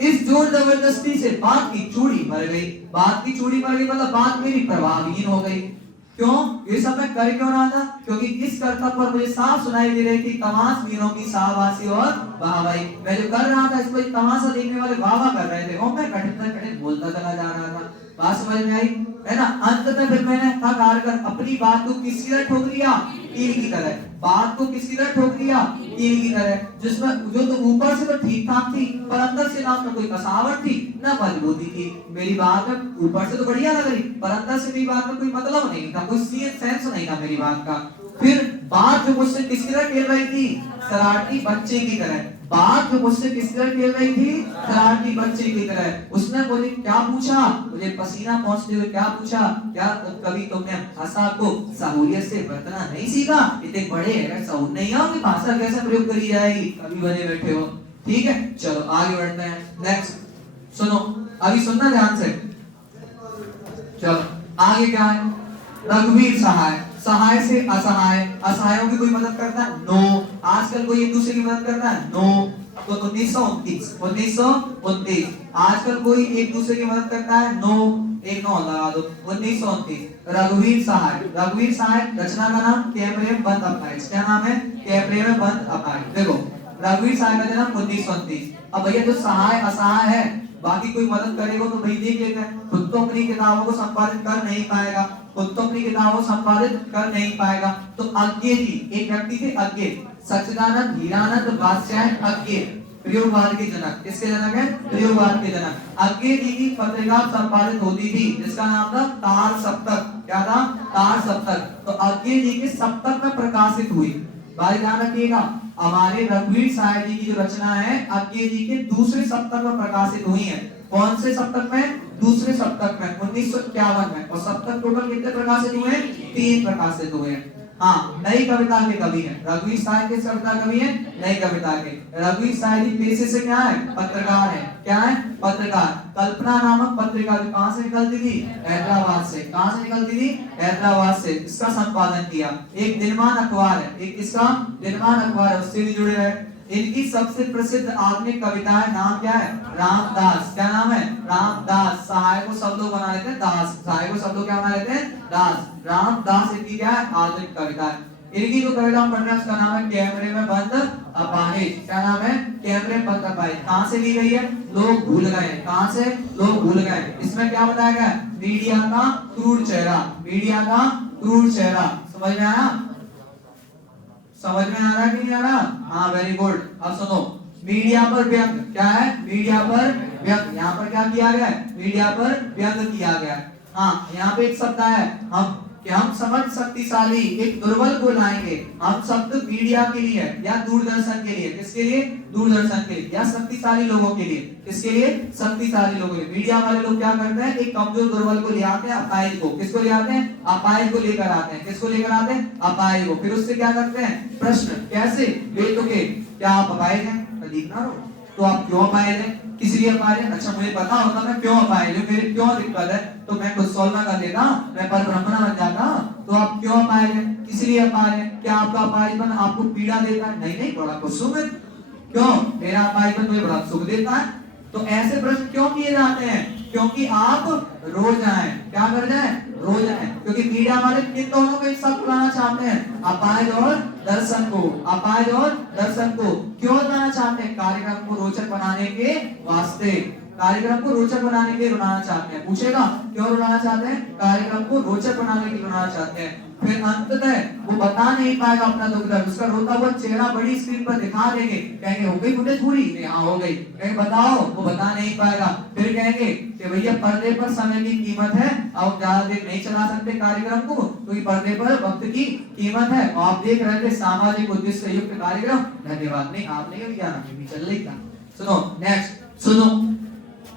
इस जोर जबरदस्ती से बात की चूड़ी भर गई। बात की चूड़ी भर गई मतलब बात मेरी प्रभावहीन हो गई। क्यों? ये सब मैं कर क्यों रहा था? क्योंकि इस कर्तव्य पर मुझे साफ सुनाई दे रही थी तमाश वीरों की शाबाशी और वाहवाही। मैं जो कर रहा था इसको तमाशा देखने वाले वाह वाह कर रहे थे और मैं कठिन बोलता चला जा रहा था। बात समझ में आई है ना? अंततः फिर मैंने थक हार कर अपनी बात को किसी तरह ठोक दिया, कील की तरह। बात को किसकी तरह ठोक दिया? कील की तरह, जिसमें जो तो ऊपर से तो ठीक ठाक थी, पर अंदर से ना उसमें कोई कसावट थी ना मजबूती थी। मेरी बात में ऊपर से तो बढ़िया लग रही, पर अंदर से मेरी बात में कोई मतलब नहीं था, कोई सेंस नहीं था मेरी बात का। फिर बात जो मुझसे किसकी तरह खेल रही थी? शरारती बच्चे की तरह। बात जो मुझसे किस तरह खेल रही थी? शरारती बच्चे की तरह। उसने मुझे क्या पूछा? मुझे पसीना पहुंचते हुए क्या पूछा? क्या कभी तुमने भाषा को सहूलियत से बरतना नहीं सीखा? इतने बड़े हैं, सहूल नहीं आओ कि भाषा कैसे प्रयोग करी जाएगी, कभी बने बैठे हो। ठीक है, चलो आगे बढ़ते हैं। नेक्स्ट सुनो, अभी सुनना ध्यान से। चलो आगे क्या है? रघुवीर सहाय। सहाय से असहाय। असहायों की कोई मदद करता है? नो। आजकल कोई एक दूसरे की मदद करता है? नो। तो 1929 आजकल कोई एक दूसरे की मदद करता है? नो। एक नो लगा दो। 1929 रघुवीर सहाय। रघुवीर सहाय रचना का नाम कैमरे बंद अपनाइज। क्या नाम है? कैमरे में बंद अपनाइज। देखो रघुवीर सहाय का जन्म 1929। अब भैया जो सहाय असहाय है, बाकी कोई मदद करेगा तो भाई देख लेते हैं। खुद तो अपनी किताबों को संपादित कर नहीं पाएगा, खुद तो अपनी किताबों संपादित कर नहीं पाएगा, तो अज्ञे जी एक व्यक्ति थे, अज्ञे सच्चिदानंद हीरानंद वात्स्यायन अज्ञे, प्रयोगवाद के जनक। किसके जनक है? प्रयोगवाद के जनक। अज्ञे जी की पत्रिका संपादित होती थी जिसका नाम था तार सप्तक। क्या था? तार सप्तक। तो अज्ञे जी के सप्तक में प्रकाशित हुई। भाई ध्यान रखिएगा, हमारे रघुवीर सहाय जी की जो रचना है अज्ञे जी के दूसरे सप्तक में प्रकाशित हुई है। कौन से सप्तक में? दूसरे सप्तक में 1951 में। और सप्तक टोटल कितने प्रकाशित हुए हैं? 3 प्रकाशित हुए हैं। हाँ, नई कविता के कवि हैं रघुवीर सहाय। के कविता कवि हैं नई कविता के। रघुवीर सहाय जी पेशे से क्या है? पत्रकार है। क्या है? पत्रकार। कल्पना नामक पत्रिका जो कहां से निकलती थी? हैदराबाद से। कहां से निकलती थी? हैदराबाद से। इसका संपादन किया। एक दिनमान अखबार है, एक किसका? दिनमान अखबार है, उससे भी जुड़े हैं। इनकी सबसे प्रसिद्ध आधुनिक कविता है, नाम क्या है? रामदास। क्या नाम है? रामदास। सहाय को सब लोग बना लेते हैं दास, सहाय को सब लोग क्या बना लेते हैं? दास। रामदास इनकी क्या है? आधुनिक कविता है। इनकी जो कविता हम पढ़ रहे हैं उसका नाम है कैमरे में बंद अपाहिज। क्या नाम है? कैमरे में बंद अपाहिज। कहां से ली गई है? लोग भूल गए। कहां से? लोग भूल गए। इसमें क्या बताया गया? मीडिया का क्रूर चेहरा। मीडिया का क्रूर चेहरा। समझ में आया? समझ में आ रहा कि नहीं आ रहा? हाँ, वेरी गुड। अब सुनो, मीडिया पर व्यंग। क्या है? मीडिया पर व्यंग। यहाँ पर क्या किया गया है? मीडिया पर व्यंग किया गया है। हाँ, यहाँ पे एक शब्द है हम, कि हम समझ शक्तिशाली एक दुर्बल को लाएंगे। हम शब्द मीडिया के लिए या दूरदर्शन के लिए। किसके लिए? दूरदर्शन के लिए। या शक्तिशाली लोगों के लिए। किसके लिए? शक्तिशाली लोगों के लिए। मीडिया वाले लोग क्या करते हैं? एक कमजोर दुर्बल को ले आते हैं, अपाहिज को। किसको ले आते हैं? अपाहिज को लेकर आते हैं। किसको लेकर आते हैं? अपाहिज को। फिर उससे क्या करते हैं? प्रश्न। कैसे? बेतुके। क्या आप अपाहिज हैं? लिखना हो तो आप क्यों अपाहिज हैं? किस लिए अपाहिज हैं? अच्छा, मुझे पता होता मैं क्यों अपाहिज हूं, मेरी क्यों दिक्कत है, तो मैं खुद सॉल्व ना कर लेता, मैं परब्रह्मण बन जाता। तो आप क्यों अपाहिज हैं? किस लिए अपाहिज हैं? क्या आपका अपाहिजपन आपको पीड़ा देता है? नहीं नहीं, बड़ा खुश हूं मैं। क्यों? मेरा अपाहिजपन मुझे बड़ा सुख देता है। तो ऐसे प्रश्न क्यों किए जाते हैं? क्योंकि आप रो जाएं। क्या कर जाएं? रो जाएं। क्योंकि मीडिया वाले किन दोनों को एक साथ बुलाना चाहते हैं? अपाहिज और दर्शन को। अपाहिज और दर्शन को क्यों बनाना चाहते हैं? कार्यक्रम को रोचक बनाने के वास्ते। कार्यक्रम को रोचक बनाने के लिए रुलाना चाहते हैं। पूछेगा क्यों रुलाना चाहते हैं? कार्यक्रम को रोचक बनाने के लिए रुलाना चाहते हैं। फिर अंततः वो बता नहीं पाएगा अपना दुख दर्द, उसका रोता हुआ चेहरा बड़ी स्क्रीन पर दिखा देंगे, कहेंगे हो गई फुटेज पूरी? हाँ हो गई। कहेंगे बताओ, वो बता नहीं पाएगा। फिर कहेंगे कि भैया पर्दे पर समय की कीमत है, आप ज्यादा देर नहीं चला सकते कार्यक्रम को, क्योंकि पर्दे पर वक्त की कीमत है। आप देख रहे थे सामाजिक उद्देश्य युक्त कार्यक्रम, धन्यवाद। नहीं, आप नहीं किया ना, चल रही था। सुनो नेक्स्ट, सुनो।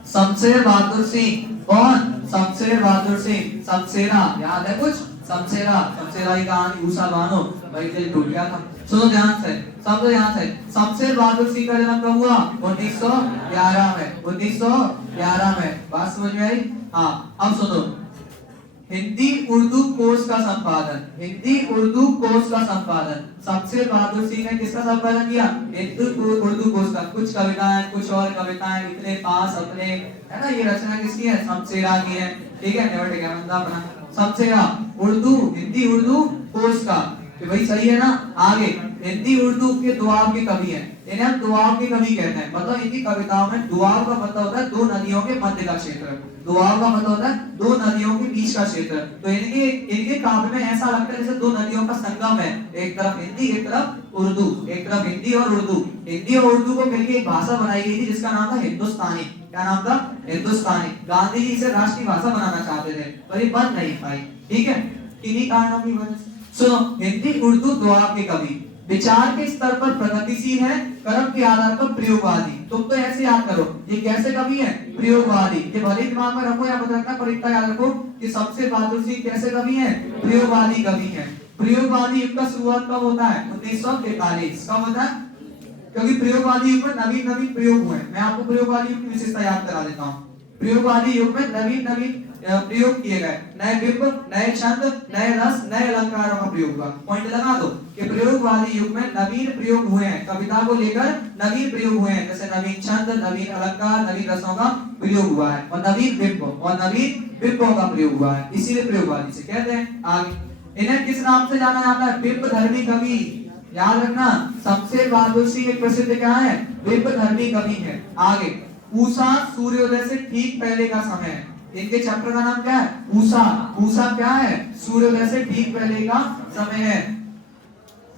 शमशेर बहादुर सिंह। कौन? शमशेर बहादुर सिंह। शमशेरा याद है कुछ? शमशेरा, शमशेरा की कहानी, ऊषा बानो, भाई दिल टूट गया था। सुनो ध्यान से, समझो ध्यान से। शमशेर बहादुर सिंह का जन्म कब हुआ? 1911 में। 1911 में। बात समझ में आई? हाँ, अब सुनो। हिंदी उर्दू कोर्स का संपादन। हिंदी उर्दू कोर्स का संपादन शमशेर बहादुर सिंह ने किसका संपादन किया? हिंदी उर्दू कोर्स का। कुछ कविताएं, कुछ और कविताएं, इतने पास अपने, है ना, ये रचना किसकी है? शमशेरा की है। ठीक है, नेवर टेक बंदा अपना शमशेरा। उर्दू, हिंदी उर्दू कोर्स का, तो भाई सही है ना? आगे हिंदी उर्दू के दुआब के कवि हैं, इन्हें हम दुआब के कवि कहते हैं। मतलब इनकी कविताओं में दुआब का मतलब होता है दो नदियां नदियों के मध्य का क्षेत्र। दोआब का मतलब होता है दो नदियों के बीच का क्षेत्र। तो इनके इनके काव्य में ऐसा लगता है जैसे दो नदियों का संगम है, एक तरफ हिंदी एक तरफ उर्दू, एक तरफ हिंदी और उर्दू। हिंदी और उर्दू को मिलकर एक भाषा बनाई गई थी जिसका नाम था हिंदुस्तानी। क्या नाम था? हिंदुस्तानी। गांधी जी इसे राष्ट्रीय भाषा बनाना चाहते थे पर ये बन नहीं पाई। ठीक है, किन्हीं कारणों की वजह से। सुनो, हिंदी उर्दू दोआब के कवि विचार के स्तर पर प्रगतिशील है, कर्म के आधार पर प्रयोगवादी। तुम तो ऐसे याद करो, ये कैसे कवि है? प्रयोगवादी। ये भले दिमाग में रखो या मत रखना, पर इतना याद रखो कि सबसे बहादुर सिंह कैसे कवि है? प्रयोगवादी कवि है। प्रयोगवादी युग का शुरुआत कब होता है? 1943। कब होता है? क्योंकि प्रयोगवादी युग में नवीन नवीन प्रयोग हुए। मैं आपको प्रयोगवादी युग की विशेषता याद करा देता हूँ। प्रयोगवादी युग में नवीन नवीन प्रयोग किए गए, नए बिंब, नए छंद, नए रस, नए अलंकारों का प्रयोग हुआ। पॉइंट लगा दो कि प्रयोगवादी युग में नवीन प्रयोग हुए हैं, कविता को लेकर नवीन प्रयोग हुए हैं, जैसे नवीन छंद, नवीन अलंकार, नवीन रसों का प्रयोग हुआ है, और नवीन बिंबों का प्रयोग हुआ है। इसीलिए प्रयोगवादी से कहते हैं। आगे इन्हें किस नाम से जाना जाता है? बिंब धर्मी कवि। याद रखना, सबसे बहादुर सिंह एक प्रसिद्ध क्या है? बिंब धर्मी कवि है। आगे उषा सूर्योदय से ठीक पहले का समय है। इनके चैप्टर का नाम क्या है? उषा। उषा क्या है? सूर्योदय से ठीक पहले का समय है।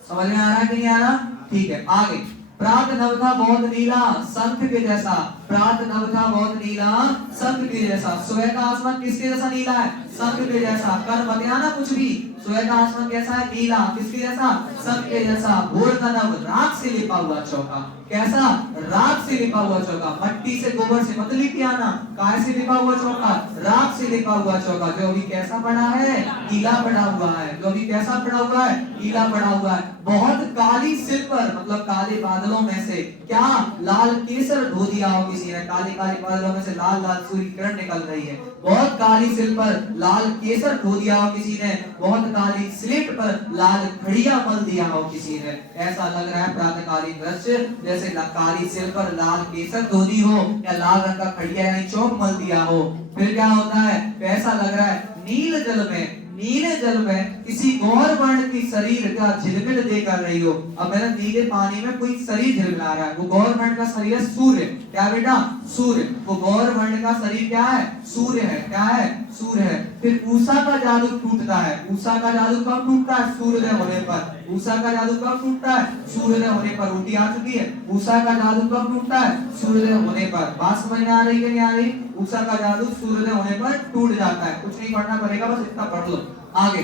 समझ में आ रहा है कि नहीं आ रहा? ठीक है, आगे प्रात नभ था बहुत नीला शंख के जैसा। प्रात नभ था बहुत नीला शंख के जैसा। सुबह का आसमान किसके जैसा नीला है? शंख के जैसा। कर मत आना कुछ भी। सुबह का आसमान कैसा है? नीला। किसके जैसा? शंख के जैसा। भोर का नभ राख से लिपा हुआ चौका। कैसा? राख से लिपा हुआ चौका। मट्टी से गोबर से मत लिपी आना। काय से लिपा हुआ चौका? राख से लिपा हुआ चौका। जो अभी कैसा पड़ा है? नीला पड़ा हुआ है। जो अभी कैसा पड़ा हुआ है? नीला पड़ा हुआ है। बहुत काली सिर पर, मतलब काले बादलों में से क्या? लाल केसर धो दिया हो किसी ने। काले काले बादलों में से लाल लाल सूर्य किरण निकल रही है। बहुत काली सिर पर लाल केसर धो दिया हो किसी ने। बहुत काली स्लेट पर लाल खड़िया मल दिया हो किसी ने। ऐसा लग रहा है प्रातःकालीन दृश्य जैसे काली सिर पर लाल केसर धो दी हो या लाल रंग का खड़िया यानी चौक मल दिया हो। फिर क्या होता है? कैसा लग रहा है? नीले जल में किसी गौर वर्ण की शरीर का झिलमिल देकर रही हो। अब मेरा नीले पानी में कोई शरीर झिलमिला रहा है, वो गौर वर्ण का शरीर है सूर्य। क्या बेटा? सूर्य। वो गौर वर्ण का शरीर क्या है? सूर्य है। क्या है? सूर्य है। फिर उषा का जादू टूटता है। उषा का जादू कब टूटता है? सूर्योदय होने पर। उषा का जादू कब टूटता है? सूर्योदय होने पर। उल्टी आ चुकी है। उषा का जादू कब टूटता है? सूर्योदय होने पर। बात समझ में आ रही है कि नहीं आ रही? उषा का जादू सूर्योदय होने पर टूट जाता है। कुछ नहीं पढ़ना पड़ेगा, बस इतना पढ़ लो। आगे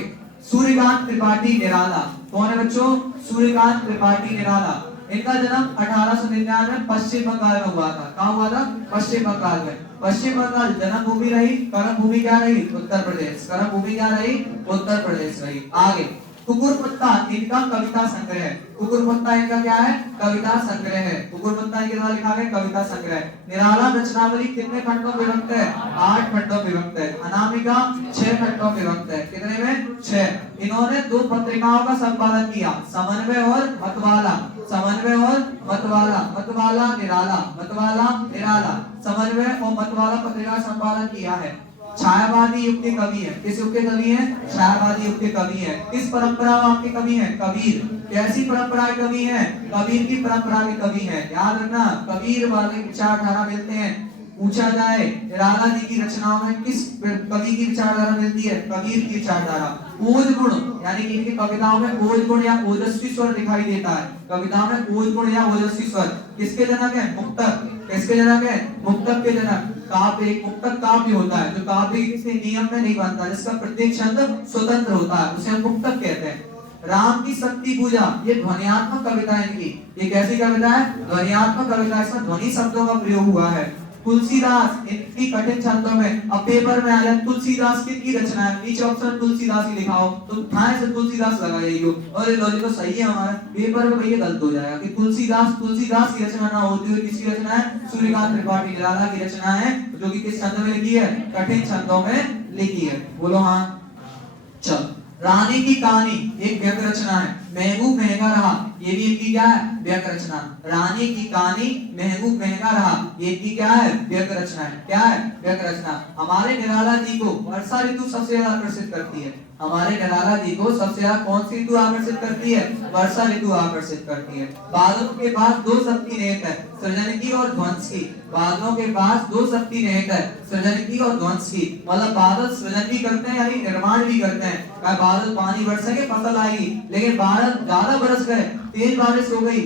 सूर्यकांत त्रिपाठी निराला। कौन है बच्चों? सूर्यकांत त्रिपाठी निराला। इनका जन्म 1899 में पश्चिम बंगाल में हुआ था। कहाँ हुआ था? पश्चिम बंगाल में। पश्चिम बंगाल जन्म भूमि रही, कर्म भूमि क्या रही? उत्तर प्रदेश। कर्म भूमि क्या रही? उत्तर प्रदेश रही। आगे कुकुरमुत्ता इनका कविता संग्रह है। कुकुरमुत्ता इनका क्या है? कविता संग्रह है। कुकुरमुत्ता इनके द्वारा लिखा गया कविता संग्रह। निराला रचनावली कितने खंडों में विभक्त है? 8 खंडों में विभक्त है। अनामिका 6 खंडों में विभक्त है। कितने में? 6। इन्होंने 2 पत्रिकाओं का संपादन किया, समन्वय और मतवाला। समन्वय और मतवाला। मतवाला निराला, मतवाला निराला। समन्वय और मतवाला पत्रिका का संपादन किया है। छायावादी युग के कवि है। किस युग के कवि है? छायावादी युग के कवि है। किस परंपरा के कवि है? कबीर। कैसी परंपरा के कवि है? कबीर की परंपरा के कवि है। याद रखना, कबीर वाले विचारधारा मिलते हैं। पूछा जाए निराला जी की रचनाओं में किस कवि की विचारधारा मिलती है? कबीर की विचारधारा। ओज गुण यानी कि इनकी कविताओं में ओज गुण या ओजस्वी स्वर दिखाई देता है। कविताओं में ओज गुण या ओजस्वी स्वर। किसके जनक है? मुक्तक। किसके जनक है? मुक्तक के जनक। काव्य एक मुक्तक काव्य होता है जो काव्य किसी नियम में नहीं बनता, जिसका प्रत्येक छंद स्वतंत्र होता है, उसे हम मुक्तक कहते हैं। राम की शक्ति पूजा ये ध्वनियात्मक कविता है इनकी। ये कैसी कविता है? ध्वनियात्मक कविता। इसमें ध्वनि शब्दों का प्रयोग हुआ है। तुलसीदास इनकी कठिन छंदों में। अब पेपर में आ जाए तुलसीदास की रचना है, नीचे ऑप्शन तुलसीदास ही लिखा हो तो ठाए से तुलसीदास लगा जाइए। और ये लॉजिक तो सही है हमारा, पेपर में भैया गलत हो जाएगा कि तुलसीदास की रचना ना होती हुई किसकी रचना है? सूर्यकांत त्रिपाठी निराला की रचना है, जो कि किस छंद में लिखी है? कठिन छंदों में लिखी है। बोलो हाँ। चल रानी की कहानी एक व्यंग्य रचना है। महबूब महंगा रहा, ये भी इनकी क्या है? व्यंग्य रचना। रानी की कहानी महबूब महंगा रहा, ये भी क्या है? व्यंग्य रचना है। क्या है? व्यंग्य रचना। हमारे निराला जी को वर्षा ऋतु सबसे ज्यादा आकर्षित करती है। हमारे निराला जी को सबसे ज्यादा कौन सी ऋतु आकर्षित करती है? वर्षा ऋतु आकर्षित करती है। बादलों के पास दो शक्ति निहित है, सृजन की और ध्वंस की। बादलों के पास दो शक्ति निहित है, सृजन की और ध्वंस की। मतलब बादल सृजन भी करते हैं यानी निर्माण भी करते हैं। बादल पानी बरसेंगे फसल आएगी, लेकिन बादल ज्यादा बरस गए, तेज बारिश हो गई,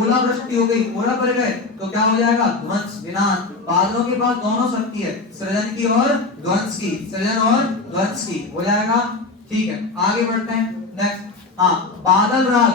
ओलावृष्टि हो गई, ओला पड़ गए, तो क्या हो जाएगा? ध्वंस, विनाश। बादलों के पास दोनों शक्ति है, सृजन की और ध्वंस की। सृजन और ध्वंस की हो जाएगा। ठीक है, आगे बढ़ते हैं। नेक्स्ट, हाँ, बादल राग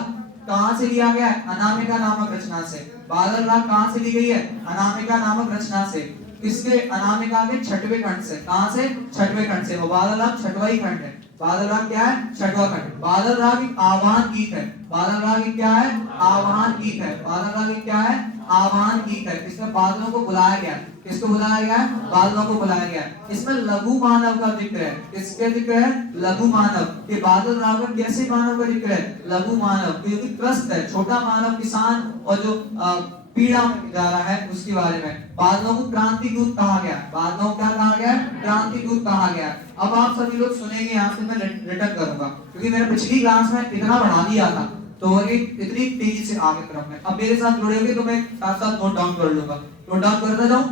कहां से लिया गया है? अनामिका नामक रचना से। बादल राग कहां से ली गई है? अनामिका नामक रचना से। किसके? अनामिका के छठवें खंड से। कहां से? छठवें खंड से। वो बादल राग छठवां ही खंड है। बादल राग क्या है? छठवां खंड। बादल राग एक आह्वान गीत है। बादल राग एक क्या है? आह्वान गीत है। बादल राग एक क्या है? आह्वान गीत है। इसमें बादलों को बुलाया गया। किसको बुलाया गया? बादलों को बुलाया गया। इसमें लघु मानव का जिक्र है। किसके जिक्र है? लघु मानव। के बादल राग में कैसे मानव का जिक्र है? लघु मानव, क्योंकि त्रस्त है, छोटा मानव, किसान और जो पीड़ा में जा रहा है उसके बारे में। बादलों को क्रांति दूत कहा गया। बादलों को क्या कहा गया? क्रांति दूत कहा गया। अब आप सभी लोग सुनेंगे, यहाँ से मैं रिटर्न करूंगा, क्योंकि मैंने पिछली क्लास में इतना बढ़ा दिया था, तो इतनी तेजी से आगे तरफ में। अब मेरे साथ जुड़ेंगे तो मैं साथ साथ नोट डाउन कर लूंगा। नोट डाउन करता जाऊं?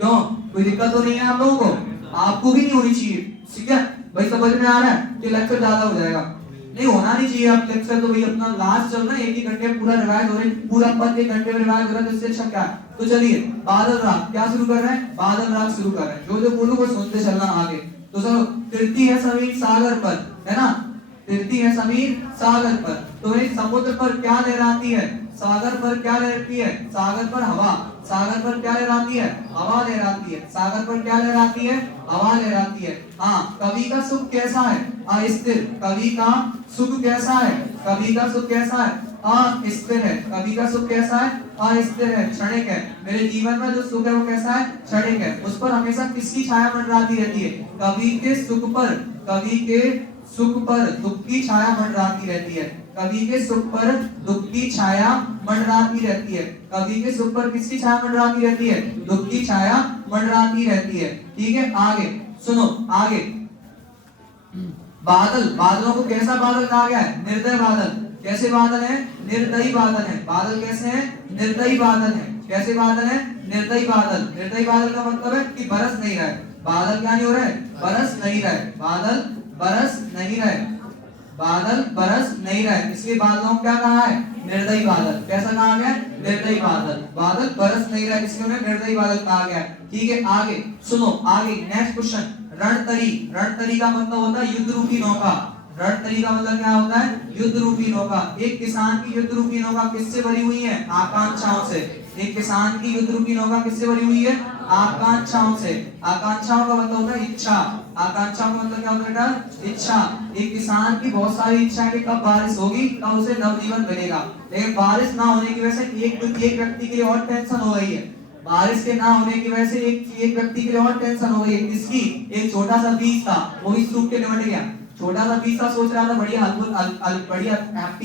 क्यों? कोई दिक्कत तो नहीं है आप लोगों को? आपको भी नहीं होनी चाहिए। ठीक है भाई, समझ में आ रहा है कि लेक्चर ज्यादा हो जाएगा? नहीं होना नहीं चाहिए। आप लेक्चर तो भाई अपना लास्ट चल रहा है, एक ही घंटे में पूरा रिवाइज हो रहा है, पूरा पद एक घंटे में रिवाइज हो रहा है, तो इससे अच्छा क्या है? तो चलिए बादल राग क्या शुरू कर रहे हैं? बादल राग शुरू कर रहे हैं। जो जो बोलूं वो सुनते चलना आगे। तो चलो, तृप्ति है समीर सागर पर, है ना? तृप्ति है समीर सागर पर। तो भाई समुद्र पर क्या लहराती है? सागर पर क्या लहराती है? सागर पर हवा। सागर पर क्या लहराती है? हवा लहराती है। सागर पर क्या लहराती है? हवा लहराती है। हाँ, कवि का सुख कैसा है? अस्थिर। कवि का सुख कैसा है? कवि का सुख कैसा है? अस्थिर है। कवि का सुख कैसा है? अस्थिर है, क्षणिक है। मेरे जीवन में जो सुख है वो कैसा है? क्षणिक है। उस पर हमेशा किसकी छाया मंडराती रहती है? कवि के सुख पर, कवि के सुख पर दुख की छाया मंडराती रहती है। कवि के सुख पर दुख की छाया मंडराती रहती है। कवि के सुख पर किसकी छाया मंडराती रहती है? दुख की छाया मंडराती रहती है। ठीक है, आगे सुनो, आगे। बादल, बादलों को कैसा बादल कहा गया है? निर्दय बादल। कैसे बादल है? निर्दयी बादल है। बादल कैसे हैं? निर्दयी बादल है। कैसे बादल है? निर्दयी बादल। निर्दयी बादल का मतलब है कि बरस नहीं रहे। बादल क्या नहीं हो रहे? बरस नहीं रहे। बादल बरस नहीं रहे। बादल बरस नहीं रहे, इसलिए बादलों को क्या कहा है? निर्दयी बादल। कैसा कहा गया? निर्दयी बादल। बादल बरस नहीं रहे, इसलिए उन्हें निर्दयी बादल कहा गया। ठीक है, आगे सुनो, आगे नेक्स्ट क्वेश्चन। रणतरी। रणतरी का मतलब होता है युद्ध रूपी नौका। रणतरी का मतलब क्या होता है? युद्ध रूपी नौका। एक किसान की युद्ध रूपी नौका किससे भरी हुई है? आकांक्षाओं से। एक किसान की युद्ध रूपी नौका किससे भरी हुई है? आकांक्षाओं से। आकांक्षाओं का मतलब होता है इच्छा। आकांक्षाओं का मतलब क्या होता है? इच्छा। एक किसान की बहुत सारी इच्छा है कि कब बारिश होगी, कब उसे नवजीवन मिलेगा, लेकिन बारिश ना होने की वजह से एक व्यक्ति के लिए और टेंशन हो गई है। बारिश के ना होने की वजह से एक व्यक्ति के लिए और टेंशन हो गई है। किसकी? एक छोटा सा बीज था, वो भी सूख के निमट गया। छोटा सा बीज था, सोच रहा था बढ़िया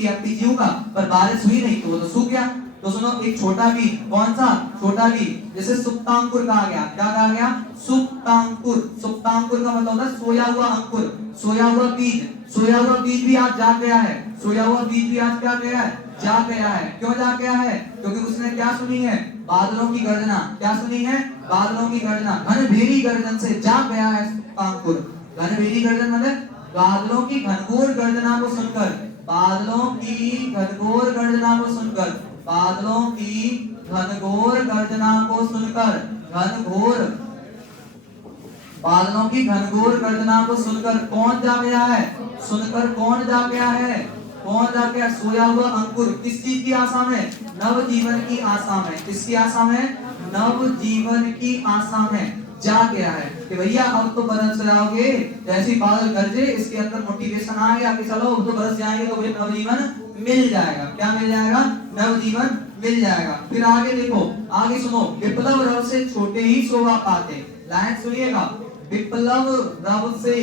हैप्पी जीऊंगा, पर बारिश हुई नहीं तो वो तो सूख गया। तो सुनो, एक छोटा बीज, कौन सा छोटा बीज? जिसे सुप्तांकुर कहा गया। क्या कहा गया? सुप्तांकुर। सुप्तांकुर का मतलब होता है सोया हुआ अंकुर, सोया हुआ बीज। सोया हुआ बीज भी आज जाग गया है। सोया हुआ बीज भी आज क्या गया है? जाग गया है। क्यों जाग गया है? क्योंकि उसने क्या सुनी है? बादलों की गर्जना। क्या सुनी है? बादलों की गर्जना। घनभेरी गर्जन से जाग गया है सुप्तांकुर। घनभेरी गर्जन मतलब बादलों की घनघोर गर्जना को सुनकर, बादलों की घनघोर गर्जना को सुनकर, बादलों की घनघोर गर्जना को सुनकर, घनघोर, बादलों की घनघोर गर्जना को सुनकर कौन जा गया है? सुनकर कौन जा गया है? कौन जा गया? सोया हुआ अंकुर। किस चीज की आशा में? नव जीवन की आशा में। किसकी आशा में? नव जीवन की आशा में जा गया है कि भैया अब तो बरस जाओगे, जैसे बादल गरजे, इसके अंदर मोटिवेशन आ गया कि चलो अब तो बरस जाएंगे, तो नव जीवन मिल जाएगा। क्या मिल जाएगा? नव जीवन मिल जाएगा। फिर आगे देखो, आगे सुनो। विप्लव रव से छोटे ही शोभा पाते। लाइन सुनिएगा। विप्लव रव से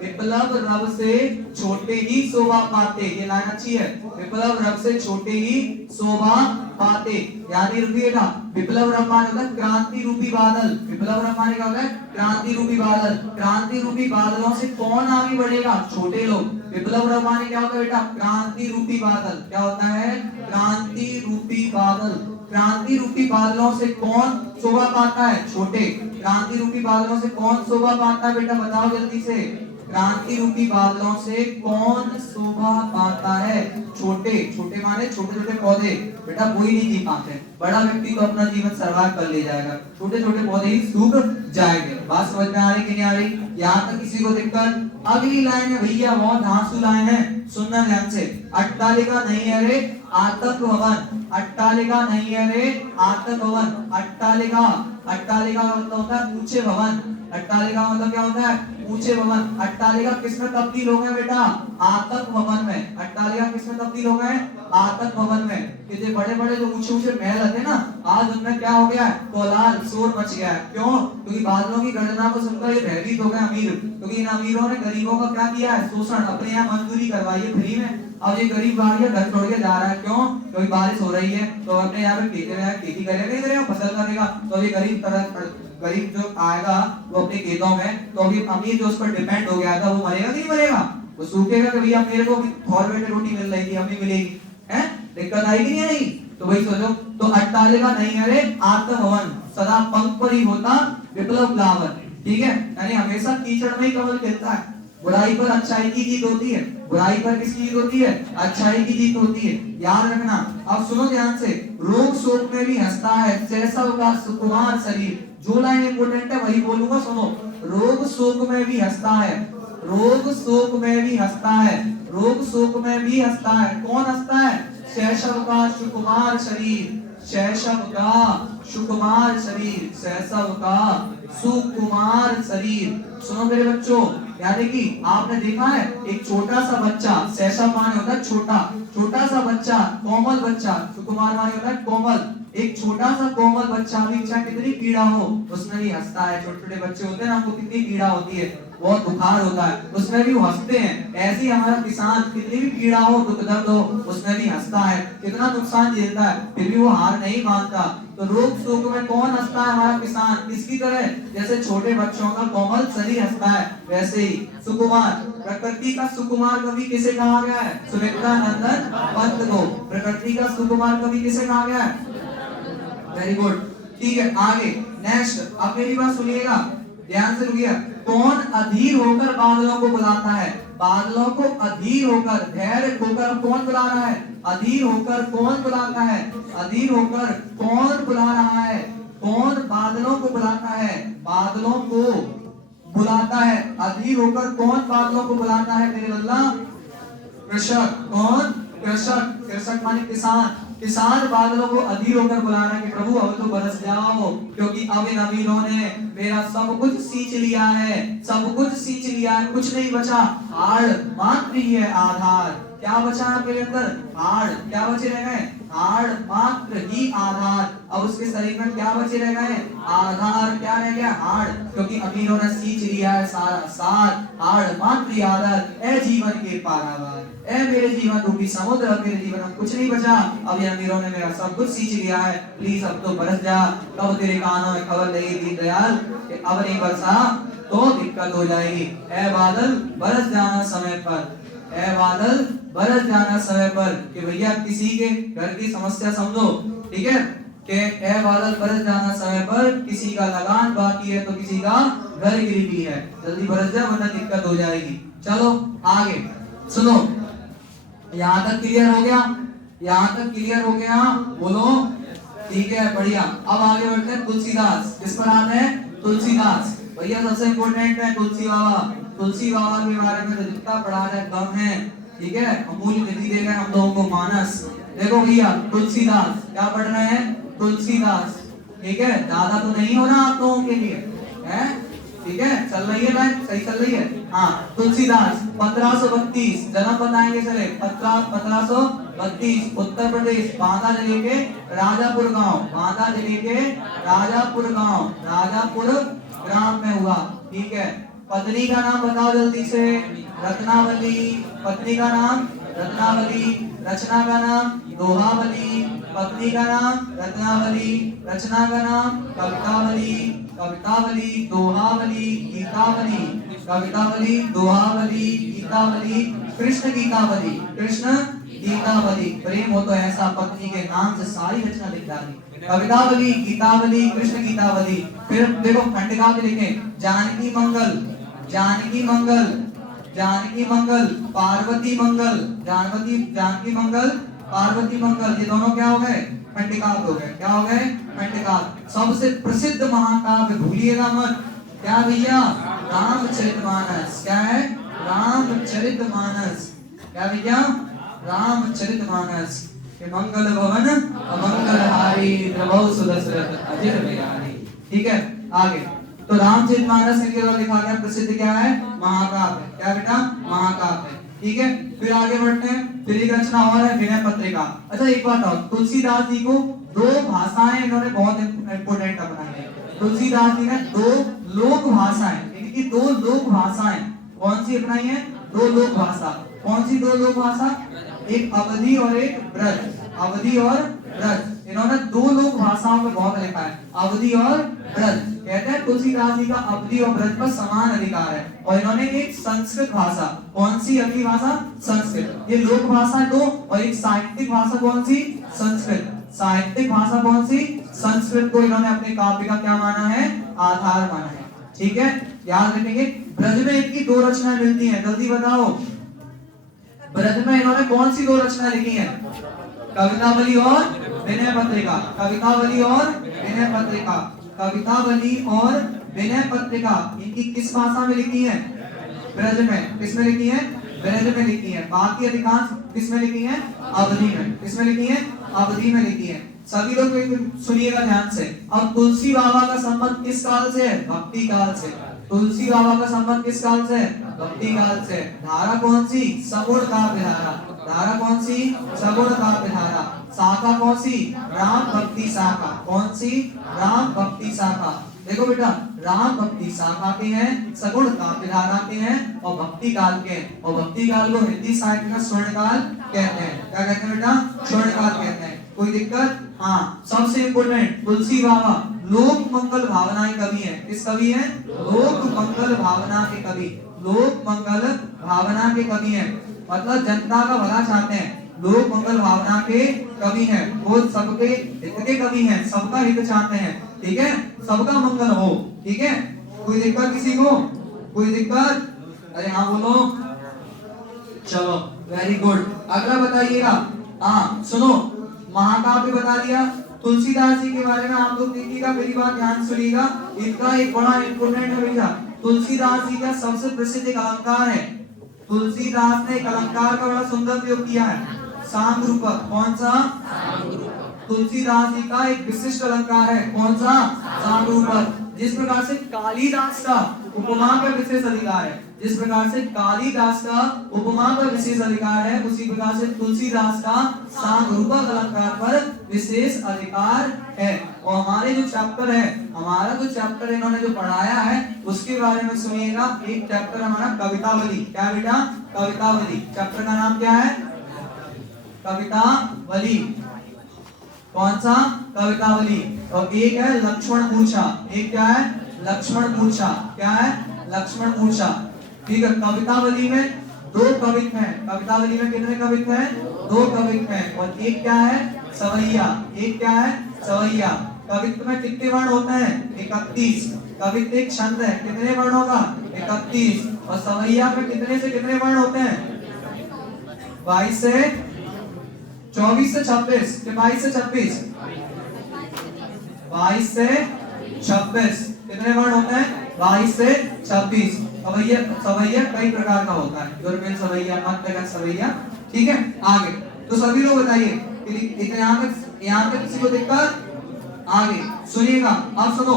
विप्लव रब से छोटे ही शोभा पाते। ये लाइन अच्छी है, विप्लव रब से छोटे ही शोभा पाते। यानी रुकिएगा, विप्लव रब माने होता है क्रांति रूपी बादल। विप्लव रब माने क्या होता है? क्रांति रूपी बादल। क्रांति रूपी बादलों से कौन आगे बढ़ेगा? छोटे लोग। विप्लव रब माने क्या होता है बेटा? क्रांति रूपी बादल। क्या होता है? क्रांति रूपी बादल। क्रांति रूपी बादलों से कौन शोभा पाता है? छोटे। क्रांति रूपी बादलों से कौन शोभा पाता है बेटा? बताओ जल्दी से। क्रांति रूपी बादलों से कौन शोभा पाता है? छोटे। छोटे माने छोटे छोटे पौधे। बेटा कोई नहीं जी पाते, बड़ा व्यक्ति तो अपना जीवन सर्वाइव कर ले जाएगा, छोटे छोटे पौधे ही सूख जाएंगे। बात समझ में आ रही कि नहीं आ रही? यहाँ तक किसी को दिक्कत? अगली लाइन है भैया, बहुत धांसू लाइन है, सुनना ध्यान से। अट्टालिका नहीं है रे आतंक भवन। अट्टालिका नहीं है रे आतंक भवन। अट्टालिका, अट्टालिका का मतलब होता है ऊंचे भवन। अट्टालिका मतलब क्या होता है? ऊंचे भवन। अट्टालिका किसमें तब्दील हो गए बेटा? आतंक भवन में। अट्टालिका किसमें तब्दील हो गए? आतंक भवन में। ये बड़े बड़े जो ऊंचे ऊंचे महल होते ना, आज उनमें क्या हो गया है? कोलाहल, शोर मच गया है। क्यों? क्योंकि बादलों की गर्जना को सुनकर ये भयभीत हो गए अमीर, क्योंकि इन अमीरों ने गरीबों का क्या किया है? शोषण। अपने यहाँ मजदूरी करवाई है फ्री में। अब ये गरीब बाहर घर छोड़ के जा रहा है। क्यों? क्योंकि बारिश हो रही है तो अपने यहाँ पे खेती करेगा, फसल करेगा। तो ये गरीब जो आएगा वो अपने खेतों में, तो अभी अमीर जो उस पर डिपेंड हो गया था वो मरेगा कि नहीं मरेगा? वो सूखेगा कि भैया मेरे को भी थोड़े में रोटी मिल रही थी, हमें मिलेगी, है? दिक्कत आएगी नहीं आएगी? तो वही सोचो। तो अट्टालिका नहीं है रे आतंक भवन, सदा पंख पर ही होता विप्लव फ्लावर। ठीक है, यानी हमेशा कीचड़ में ही कमल खिलता है। बुराई पर अच्छाई की जीत होती है। बुराई पर किसकी जीत होती है? अच्छाई की जीत होती है, याद रखना। अब सुनो ध्यान से। रोग शोक में भी हंसता है शैशव का सुकुमार शरीर। जो लाइन इंपोर्टेंट है वही बोलूंगा, सुनो। रोग शोक में भी हंसता है, रोग शोक में भी हंसता है, रोग शोक में भी हंसता है। कौन हंसता है? शैशव का सुकुमार शरीर, शैशव का सुकुमार शरीर, शैशव का सुकुमार शरीर। सुनो मेरे बच्चों, यानी कि आपने देखा है एक छोटा सा बच्चा, शैशव माने होता है छोटा, छोटा सा बच्चा, कोमल बच्चा, सुकुमार माने होता है कोमल। एक छोटा सा कोमल बच्चा भी चाहे कितनी पीड़ा हो उसमें भी हंसता है। छोटे छोटे बच्चे होते हैं ना, उनको कितनी पीड़ा होती है, बहुत बुखार होता है, उसमें भी वो हंसते हैं। ऐसे ही हमारा किसान कितनी भी पीड़ा हो, दुख दर्द हो, उसमें भी हंसता है। कितना नुकसान झेलता है फिर भी वो हार नहीं मानता। तो रोग शोक में कौन हंसता है? हमारा किसान। किसकी तरह? जैसे छोटे बच्चों का कोमल शरीर हंसता है, वैसे ही सुकुमार। प्रकृति का सुकुमार कवि किसे कहा गया है? सुमित्रा नंदन पंत को प्रकृति का सुकुमार कवि किसे कहा गया है? Very good. ठीक है, आगे नेक्स्ट। अब मेरी बात सुनिएगा, ध्यान से रुकिए। कौन अधीर होकर बादलों को बुलाता है? बादलों को अधीर होकर, धैर्य होकर कौन बुला रहा है? अधीर होकर कौन बुलाता है? अधीर होकर कौन बुला रहा है? कौन बादलों को बुलाता है? बादलों को बुलाता है। अधीर होकर कौन बादलों को बुलाता है मेरे अल्लाह? कृषक। कौन? कृषक। कृषक माने किसान। किसान बादलों को अधीर होकर बुला रहा है कि प्रभु अब तो बरस जाओ, क्योंकि अब इन अमीरों ने मेरा सब कुछ सींच लिया है, सब कुछ सींच लिया है, कुछ नहीं बचा। हाड़ मात्र ही है आधार। क्या बचा आपके अंदर? हाड़। क्या बचे रह गए? हाड़ मात्र ही आधार। अब उसके शरीर में क्या बचे रह गए? आधार। क्या रह गया? हाड़। क्योंकि अमीरों ने सींच लिया है सारा सार। हाड़ मात्र ही आधार। ए जीवन के पारावार, ए मेरे जीवन रूपी समुद्र, अब मेरे जीवन में कुछ नहीं बचा। अब ये अमीरों ने मेरा सब कुछ सींच लिया है, प्लीज अब तो बरस जा। कब तेरे कानों में खबर लगी दीनदयाल कि अब नहीं बरसा तो दिक्कत हो जाएगी। ए बादल बरस जाना समय पर, ए बादल बरस जाना समय पर। कि भैया किसी के घर की समस्या समझो, ठीक है, कि ए बादल बरस जाना समय पर, किसी का लगान बाकी है तो किसी का घर गिरवी है, जल्दी बरस जा वरना दिक्कत हो जाएगी। चलो आगे सुनो, यहाँ तक क्लियर हो गया? यहाँ तक क्लियर हो गया? बोलो ठीक है, बढ़िया। अब आगे बढ़ते हैं तुलसीदास। किस पर आते हैं? तुलसीदास। भैया सबसे इम्पोर्टेंट है तुलसी बाबा। तुलसी बाबा के बारे में तो जितना पढ़ा जाए कम है, ठीक है। अमूल्य निधि दे गए हम लोगों को मानस। देखो भैया तुलसीदास, क्या पढ़ रहे हैं? तुलसीदास, ठीक है। ज्यादा तो नहीं हो रहा आप लोगों के लिए, है? ठीक है, चल रही है लाइन, सही चल रही है। हाँ, तुलसीदास 1532 जन्म बताएंगे चले। 1532 उत्तर प्रदेश, बांदा जिले के राजापुर गांव, बांदा जिले के राजापुर गांव, राजापुर ग्राम में हुआ, ठीक है। पत्नी का नाम बताओ जल्दी से। रत्नावली। पत्नी का नाम रत्नावली। रचना का नाम दोहावली। पत्नी का नाम रत्नावली। रचना का नाम कवितावली। कवितावली, दोहावली, गीतावली। कवितावली, दोहावली, गीतावली, कृष्ण गीतावली। कृष्ण गीतावली। प्रेम हो तो ऐसा पत्नी के नाम से सारी रचना लिख डाली। कवितावली, गीतावली, कृष्ण गीतावली। फिर देखो खंडिका भी लिखे, जानकी मंगल। जानकी मंगल। जानकी मंगल, पार्वती मंगल। जानकी मंगल, पार्वती मंगल। ये दोनों क्या हो गए? खंडिकाव्य हो गए। क्या हो गए? खंडिकाव्य। सबसे प्रसिद्ध महाकाव्य भूलिएगा मत, क्या भैया? रामचरितमानस। क्या है? रामचरितमानस। क्या भैया? रामचरितमानस। मंगल भवन अमंगलहारी, प्रभु सुदशरथ अजित बिहारी। ठीक है, आगे तो रामचरितमानस इनके द्वारा लिखा गया प्रसिद्ध क्या है? महाकाव्य। क्या बेटा? महाकाव्य। ठीक है, फिर आगे बढ़ते हैं। फिर एक रचना और है विनय पत्रिका। अच्छा एक बात और, तुलसीदास जी को दो भाषाएं इन्होंने बहुत इंपोर्टेंट अपनाई है। तुलसीदास जी ने दो लोक भाषाएं, इनकी दो लोक भाषाएं कौन सी अपनाई है? दो लोक भाषा। कौन सी दो लोक भाषा? एक अवधी और एक ब्रज। अवधी और ब्रज, इन्होंने दो लोक भाषाओं में बहुत लिखा है, अवधी और ब्रज। कहते हैं तुलसीदास जी का अवधी और ब्रज पर समान अधिकार है। और इन्होंने एक संस्कृत भाषा, कौन सी अगली भाषा? संस्कृत। ये लोक भाषा दो, और एक साहित्यिक भाषा कौन सी? संस्कृत। साहित्यिक भाषा कौन सी? संस्कृत को इन्होंने अपने काव्य का क्या माना है? आधार माना है। ठीक है, याद रखेंगे। ब्रज में इनकी दो रचनाएं मिलती हैं, जल्दी बताओ। ब्रज में इन्होंने कौन सी दो रचनाएं लिखी हैं? कवितावली और विनय पत्रिका। कवितावली और विनय पत्रिका। कवितावली और विनय पत्रिका इनकी किस भाषा में लिखी है? ब्रज में। किसमें लिखी है? ब्रज में लिखी है। बाकी अधिकांश किसमें लिखी है? अवधी में। किसमें लिखी है? अवधी में लिखी है। सभी लोग सुनिएगा ध्यान से। अब तुलसी बाबा का संबंध किस काल से है? भक्ति काल से। तुलसी बाबा का संबंध किस काल से? भक्ति काल से। धारा कौन सी? सगुण काव्य धारा। धारा कौन सी? सगुण काव्य धारा। शाखा कौन सी? राम भक्ति शाखा। कौन सी? राम भक्ति शाखा। देखो बेटा, राम भक्ति शाखा के हैं, सगुण काव्य धारा के हैं, और भक्ति काल के हैं। और भक्ति काल को हिंदी साहित्य का स्वर्ण काल कहते हैं। क्या कहते हैं बेटा? स्वर्ण काल कहते हैं। कोई दिक्कत? हाँ, सबसे इम्पोर्टेंट, तुलसी बाबा लोक मंगल भावना के कवि हैं। किस कवि हैं? लोक मंगल भावना के कवि। लोक मंगल भावना के कवि हैं, मतलब जनता का भला चाहते हैं। लोक मंगल भावना के कवि हैं, वो सबके हित के कवि हैं, सबका हित चाहते हैं। ठीक है, सबका मंगल हो। ठीक है, कोई दिक्कत किसी को? कोई दिक्कत? अरे हाँ बोलो। चलो वेरी गुड। अगला बताइएगा। हाँ सुनो, महाकाव्य बता दिया। तुलसीदास जी के बारे में आप लोग देखिएगा, मेरी बात ध्यान सुनिएगा। इनका एक बड़ा इंपोर्टेंट है भैया, तुलसीदास जी का सबसे प्रसिद्ध एक अलंकार है। तुलसीदास ने एक अलंकार का बड़ा सुंदर प्रयोग किया है, सांगरूपक। कौन सा? तुलसीदास जी का एक विशिष्ट अलंकार है, कौन सा? सांगरूपक। जिस प्रकार से कालिदास का उपमा का विशेष अधिकार है, जिस प्रकार से कालिदास का उपमा का विशेष अधिकार है, उसी प्रकार से तुलसीदास का सांगरूपक अलंकार पर विशेष अधिकार है। और हमारे जो चैप्टर है, हमारा जो चैप्टर इन्होंने जो पढ़ाया है उसके बारे में सुनिएगा। एक चैप्टर हमारा कवितावली। क्या बेटा? कवितावली। चैप्टर का नाम क्या है? कवितावली। कौन सा? कवितावली। और एक है लक्ष्मण मूर्छा। एक क्या है? लक्ष्मण मूर्छा। क्या है? लक्ष्मण मूर्छा। ठीक है, कवितावली में दो कवित्व हैं। कवितावली में कितने कवित्व हैं? दो कवित्व हैं। और एक क्या है? सवैया। एक क्या है? सवैया। कवित्व में कितने वर्ण होते हैं? 31। कवित्व एक छंद है, कितने वर्णों का? 31। और सवैया में कितने से कितने वर्ण होते हैं? 22 से 24 से 26 के 22 से 26 22 से 26 कितने वर्ण होते हैं? 22 से 26। सवैया कई प्रकार का होता है, यूरोपियन सवैया, मध्यगत सवैया। ठीक है, आगे तो सभी लोग बताइए यहाँ तक किसी को दिक्कत? आगे सुनिएगा। अब सुनो,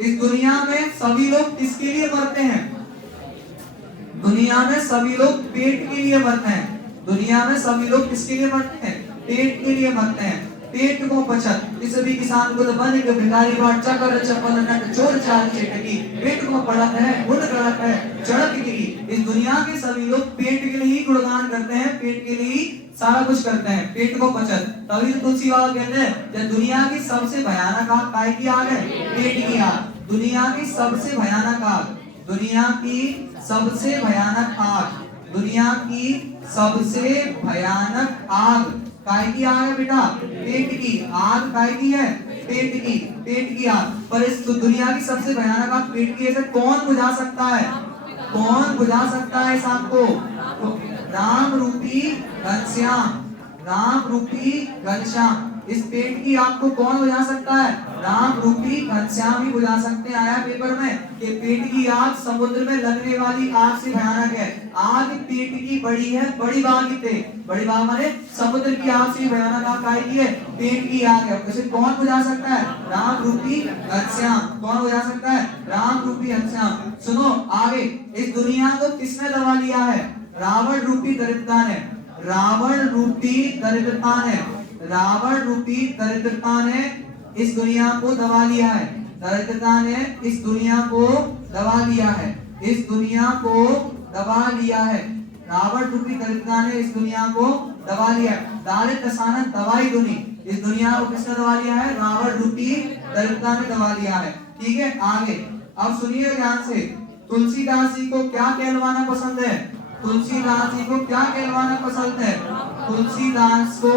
इस दुनिया में सभी लोग किसके लिए मरते हैं? दुनिया में सभी लोग पेट के लिए मरते हैं। दुनिया में सभी लोग किसके लिए मरते हैं? पेट के लिए मरते हैं। पेट को बचत, किस भी किसान को बन के भिखारी बाट चकर चपल नट चोर चाल चेटकी, पेट को पड़त है गुण कड़क है चढ़क गिरी। इस दुनिया के सभी लोग पेट के लिए ही गुणगान करते हैं, पेट के लिए ही सारा कुछ करते हैं, पेट को बचत। तभी तो तुलसी बाबा कहते हैं जब दुनिया की सबसे भयानक आग काय की आग है, पेट की आग। दुनिया की सबसे भयानक आग, दुनिया की सबसे भयानक आग, दुनिया की सबसे भयानक आग काय की आग है बेटा, पेट की आग। काय की है, पेट की, पेट की आग। पर इस दुनिया की सबसे भयानक आग पेट की है, कौन बुझा सकता है, कौन बुझा सकता है इस आग को? तो राम रूपी घनश्याम, राम रूपी घनश्याम। इस पेट की आग को कौन बुझा सकता है? राम रूपी घनश्याम ही बुझा सकते हैं। आया पेपर में कि पेट की आग समुद्र में लगने वाली आग से भयानक है। आग पेट की बड़ी है, बड़ी बाग कितने, बड़ी बाग माने समुद्र की आग से भयानक आग काय की है, पेट की आग है। इसे कौन बुझा सकता है? राम रूपी घनश्याम। कौन बुझा सकता है? राम रूपी घनश्याम। सुनो आगे, इस दुनिया को किसने दबा लिया है? रावण रूपी दरिद्रता ने, रावण रूपी दरिद्रता ने, रावण रूपी दरिद्रता ने इस दुनिया को दबा लिया है। दरिद्रता ने इस दुनिया को दबा लिया है, इस दुनिया को दबा लिया है। रावण रूपी दरिद्रता ने इस दुनिया को दबा लिया है। दारिद्र दशानन दवाई दुनी, इस दुनिया को किसने दबा लिया है? रावण रूपी दरिद्रता ने दबा लिया है। ठीक है, आगे अब सुनिए ध्यान से। तुलसीदास जी को क्या कहलवाना पसंद है? तुलसीदास जी को क्या कहलवाना पसंद है? तुलसीदास को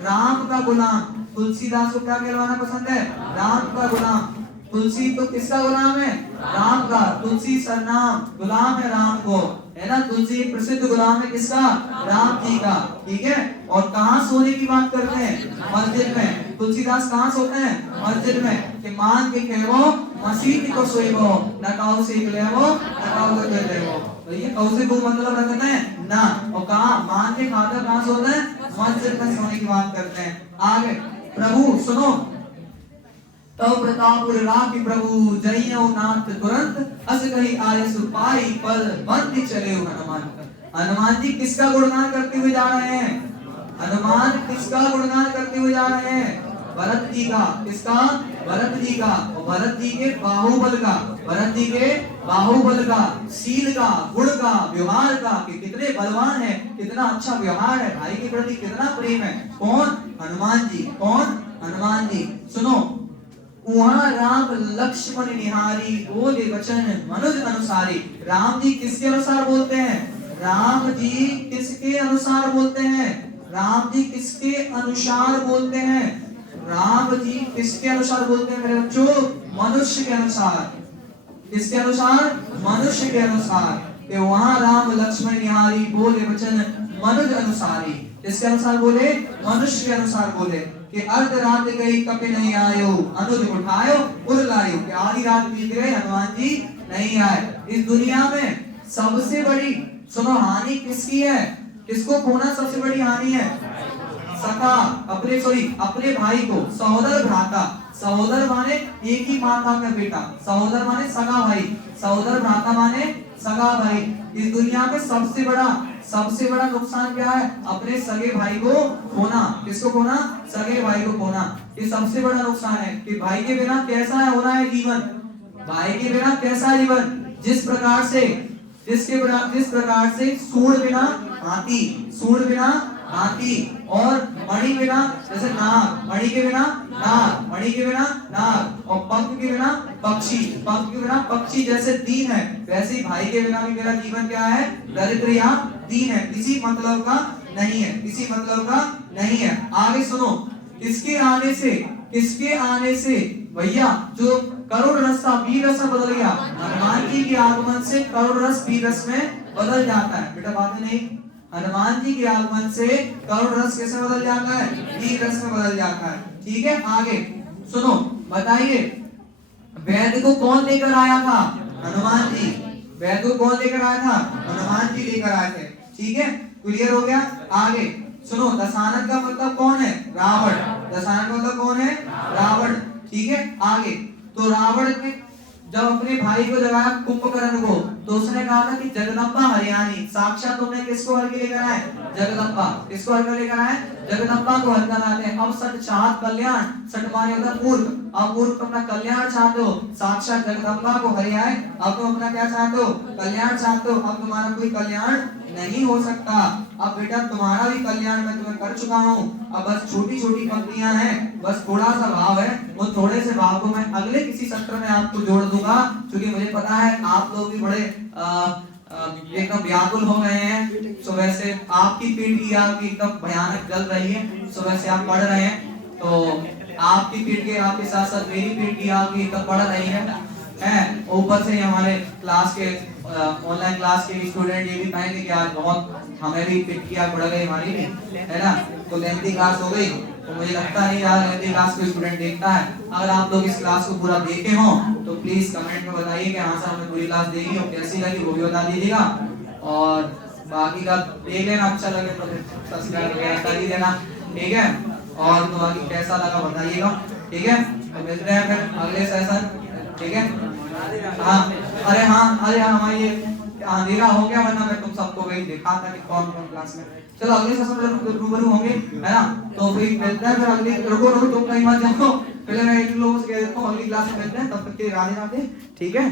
राम का गुलाम, तुलसीदास को क्या कहलवाना पसंद है? राम का गुलाम। तुलसी तो किसका गुलाम है? राम का। तुलसी सरनाम, गुलाम है राम को, है ना। तुलसी प्रसिद्ध गुलाम है किसका? राम जी का। ठीक है, और कहाँ सोने की बात करते हैं? मस्जिद में। तुलसीदास कहाँ सोते हैं? मस्जिद में। कि मान के कहो मसीह को सोएगो, न काऊ से लेवो, न काऊ के लेवो। तो ये काऊ से को मतलब रखते हैं ना। और कहाँ मान के खाकर कहाँ सोते हैं? मस्जिद में सोने की बात करते हैं। आगे प्रभु सुनो, तव प्रताप राखी प्रभु जइयो नाथ तुरंत, अस कही आयस पाई पल बंद चले हनुमान। हनुमान जी किसका गुणगान करते हुए जा रहे हैं? हनुमान किसका गुणगान करते हुए जा रहे हैं? भरत जी का। किसका? भरत जी का। और भरत जी के बाहुबल का, भरत जी के बाहुबल का, शील का, गुण का, व्यवहार का, कि कितने बलवान है, कितना अच्छा व्यवहार है, भाई के प्रति कितना प्रेम है। कौन? हनुमान जी। कौन? हनुमान जी। सुनो, वहाँ राम लक्ष्मण निहारी, बोले वचन मनुज अनुसारी। राम जी किसके अनुसार बोलते हैं? राम जी किसके अनुसार बोलते हैं? राम जी किसके अनुसार बोलते हैं? राम जी किसके अनुसार बोलते हैं मेरे बच्चों? मनुष्य के अनुसार। किसके अनुसार? मनुष्य के अनुसार। कि वहाँ राम लक्ष्मण निहारी, बोले वचन मनुज अनुसारी। किसके अनुसार बोले? मनुष्य के अनुसार बोले। कि अर्ध रात गई कपि नहीं आयो, अनुज उठायो उर लायो। कि आधी रात बीत गई, हनुमान जी नहीं आए। इस दुनिया में सबसे बड़ी, सुनो, हानि किसकी है? किसको खोना सबसे बड़ी हानि है? सखा, अपने अपने भाई को, सहोदर भ्राता। सहोदर माने एक ही माता का बेटा, सहोदर माने सगा भाई, सहोदर भ्राता माने सगा भाई। इस दुनिया में सबसे बड़ा नुकसान क्या है? अपने सगे भाई को खोना। किसको खोना? सगे भाई को खोना। ये सबसे बड़ा नुकसान है। कि भाई के बिना कैसा है होना है जीवन, भाई के बिना कैसा जीवन? जिस प्रकार से सूंड बिना हाथी, सूंड बिना हाथी, और मणि बिना जैसे नाग, मणि के बिना नाग, मणि के बिना नाग, और पंख के बिना पक्षी, पंख के बिना पक्षी जैसे दीन है, वैसे ही भाई के बिना भी मेरा जीवन क्या है? दरिद्र या दीन है, किसी मतलब का नहीं है, किसी मतलब का नहीं है। आगे सुनो, किसके आने से भैया जो करुण रस था वीर रस में बदल गया? हनुमान जी के आगमन से करुण रस वीर रस में बदल जाता है। बेटा बात नहीं, हनुमान जी के आगमन से करुण रस कैसे बदल जाता है? वीर रस में बदल जाता है। ठीक है, आगे सुनो, बताइए वैद्य को कौन लेकर आया था? हनुमान जी। वैद्य को कौन लेकर आया था? हनुमान जी लेकर आए थे। ठीक है, क्लियर हो गया। आगे सुनो, दशानन का मतलब कौन है? रावण। दशानन का मतलब कौन है? रावण। ठीक है, आगे तो रावण ने जब अपने भाई को जगाया कुंभकर्ण को, तो उसने कहा था कि जगदम्बा हरियाणी, साक्षात तुमने किसको हर के लेकर आए? जगदम्बा। किसको हर के लेकर आए? जगदम्बा को हर कर आते हैं। अब सट चाहत कल्याण, सट माने होता है मूर्ख, अब मूर्ख अपना कल्याण चाहते हो, साक्षात जगदम्बा को हरि आए, अब तुम अपना क्या चाहते हो? कल्याण चाहते हो। अब तुम्हारा कोई कल्याण नहीं हो सकता। अब बेटा तुम्हारा भी कल्याण मैं तुम्हें कर चुका हूँ, अब बस छोटी छोटी पंक्तियां हैं, बस थोड़ा सा भाव है, वो थोड़े से भाव को मैं अगले किसी सत्र में आपको जोड़ दूंगा, क्योंकि मुझे पता है आप लोग भी बड़े एकदम व्याकुल हो गए हैं। सुबह से आपकी पीठ की आग एकदम भयानक जल रही है, सुबह से आप पढ़ रहे हैं, तो आपकी पीठ के आग के साथ साथ मेरी पीठ की आग भी एकदम बढ़ रही है। ऊपर से हमारे क्लास के ऑनलाइन क्लास के स्टूडेंट ये भी कहेंगे कि आज बहुत हमें भी पीठ की आग बढ़ गई हमारी भी, है ना, तो लेंथी क्लास हो गई, तो मुझे लगता नहीं यार लेंथी क्लास कोई स्टूडेंट देखता है। अगर आप लोग इस क्लास को पूरा देखे हो तो प्लीज कमेंट में बताइए कि हाँ सर हमें पूरी क्लास देखी और कैसी लगी वो भी बता दीजिएगा, और बाकी का देख लेना, अच्छा लगे तो सब्सक्राइब वगैरह कर ही देना, ठीक है, और तो बाकी कैसा लगा बताइएगा, ठीक है। तो मिलते हैं फिर अगले सेशन, ठीक है। हाँ अरे हाँ ये अंधेरा हो गया, वरना मैं तुम सबको वही दिखाता कि कौन कौन क्लास में। चलो अगले सेशन में रूबरू होंगे, है ना, तो फिर मिलते हैं फिर अगली। रुको तुम कहीं मत जाओ, पहले मैं इन लोगों से कह देता हूँ अगली क्लास में मिलते हैं, तब तक के लिए राधे राधे, ठीक है।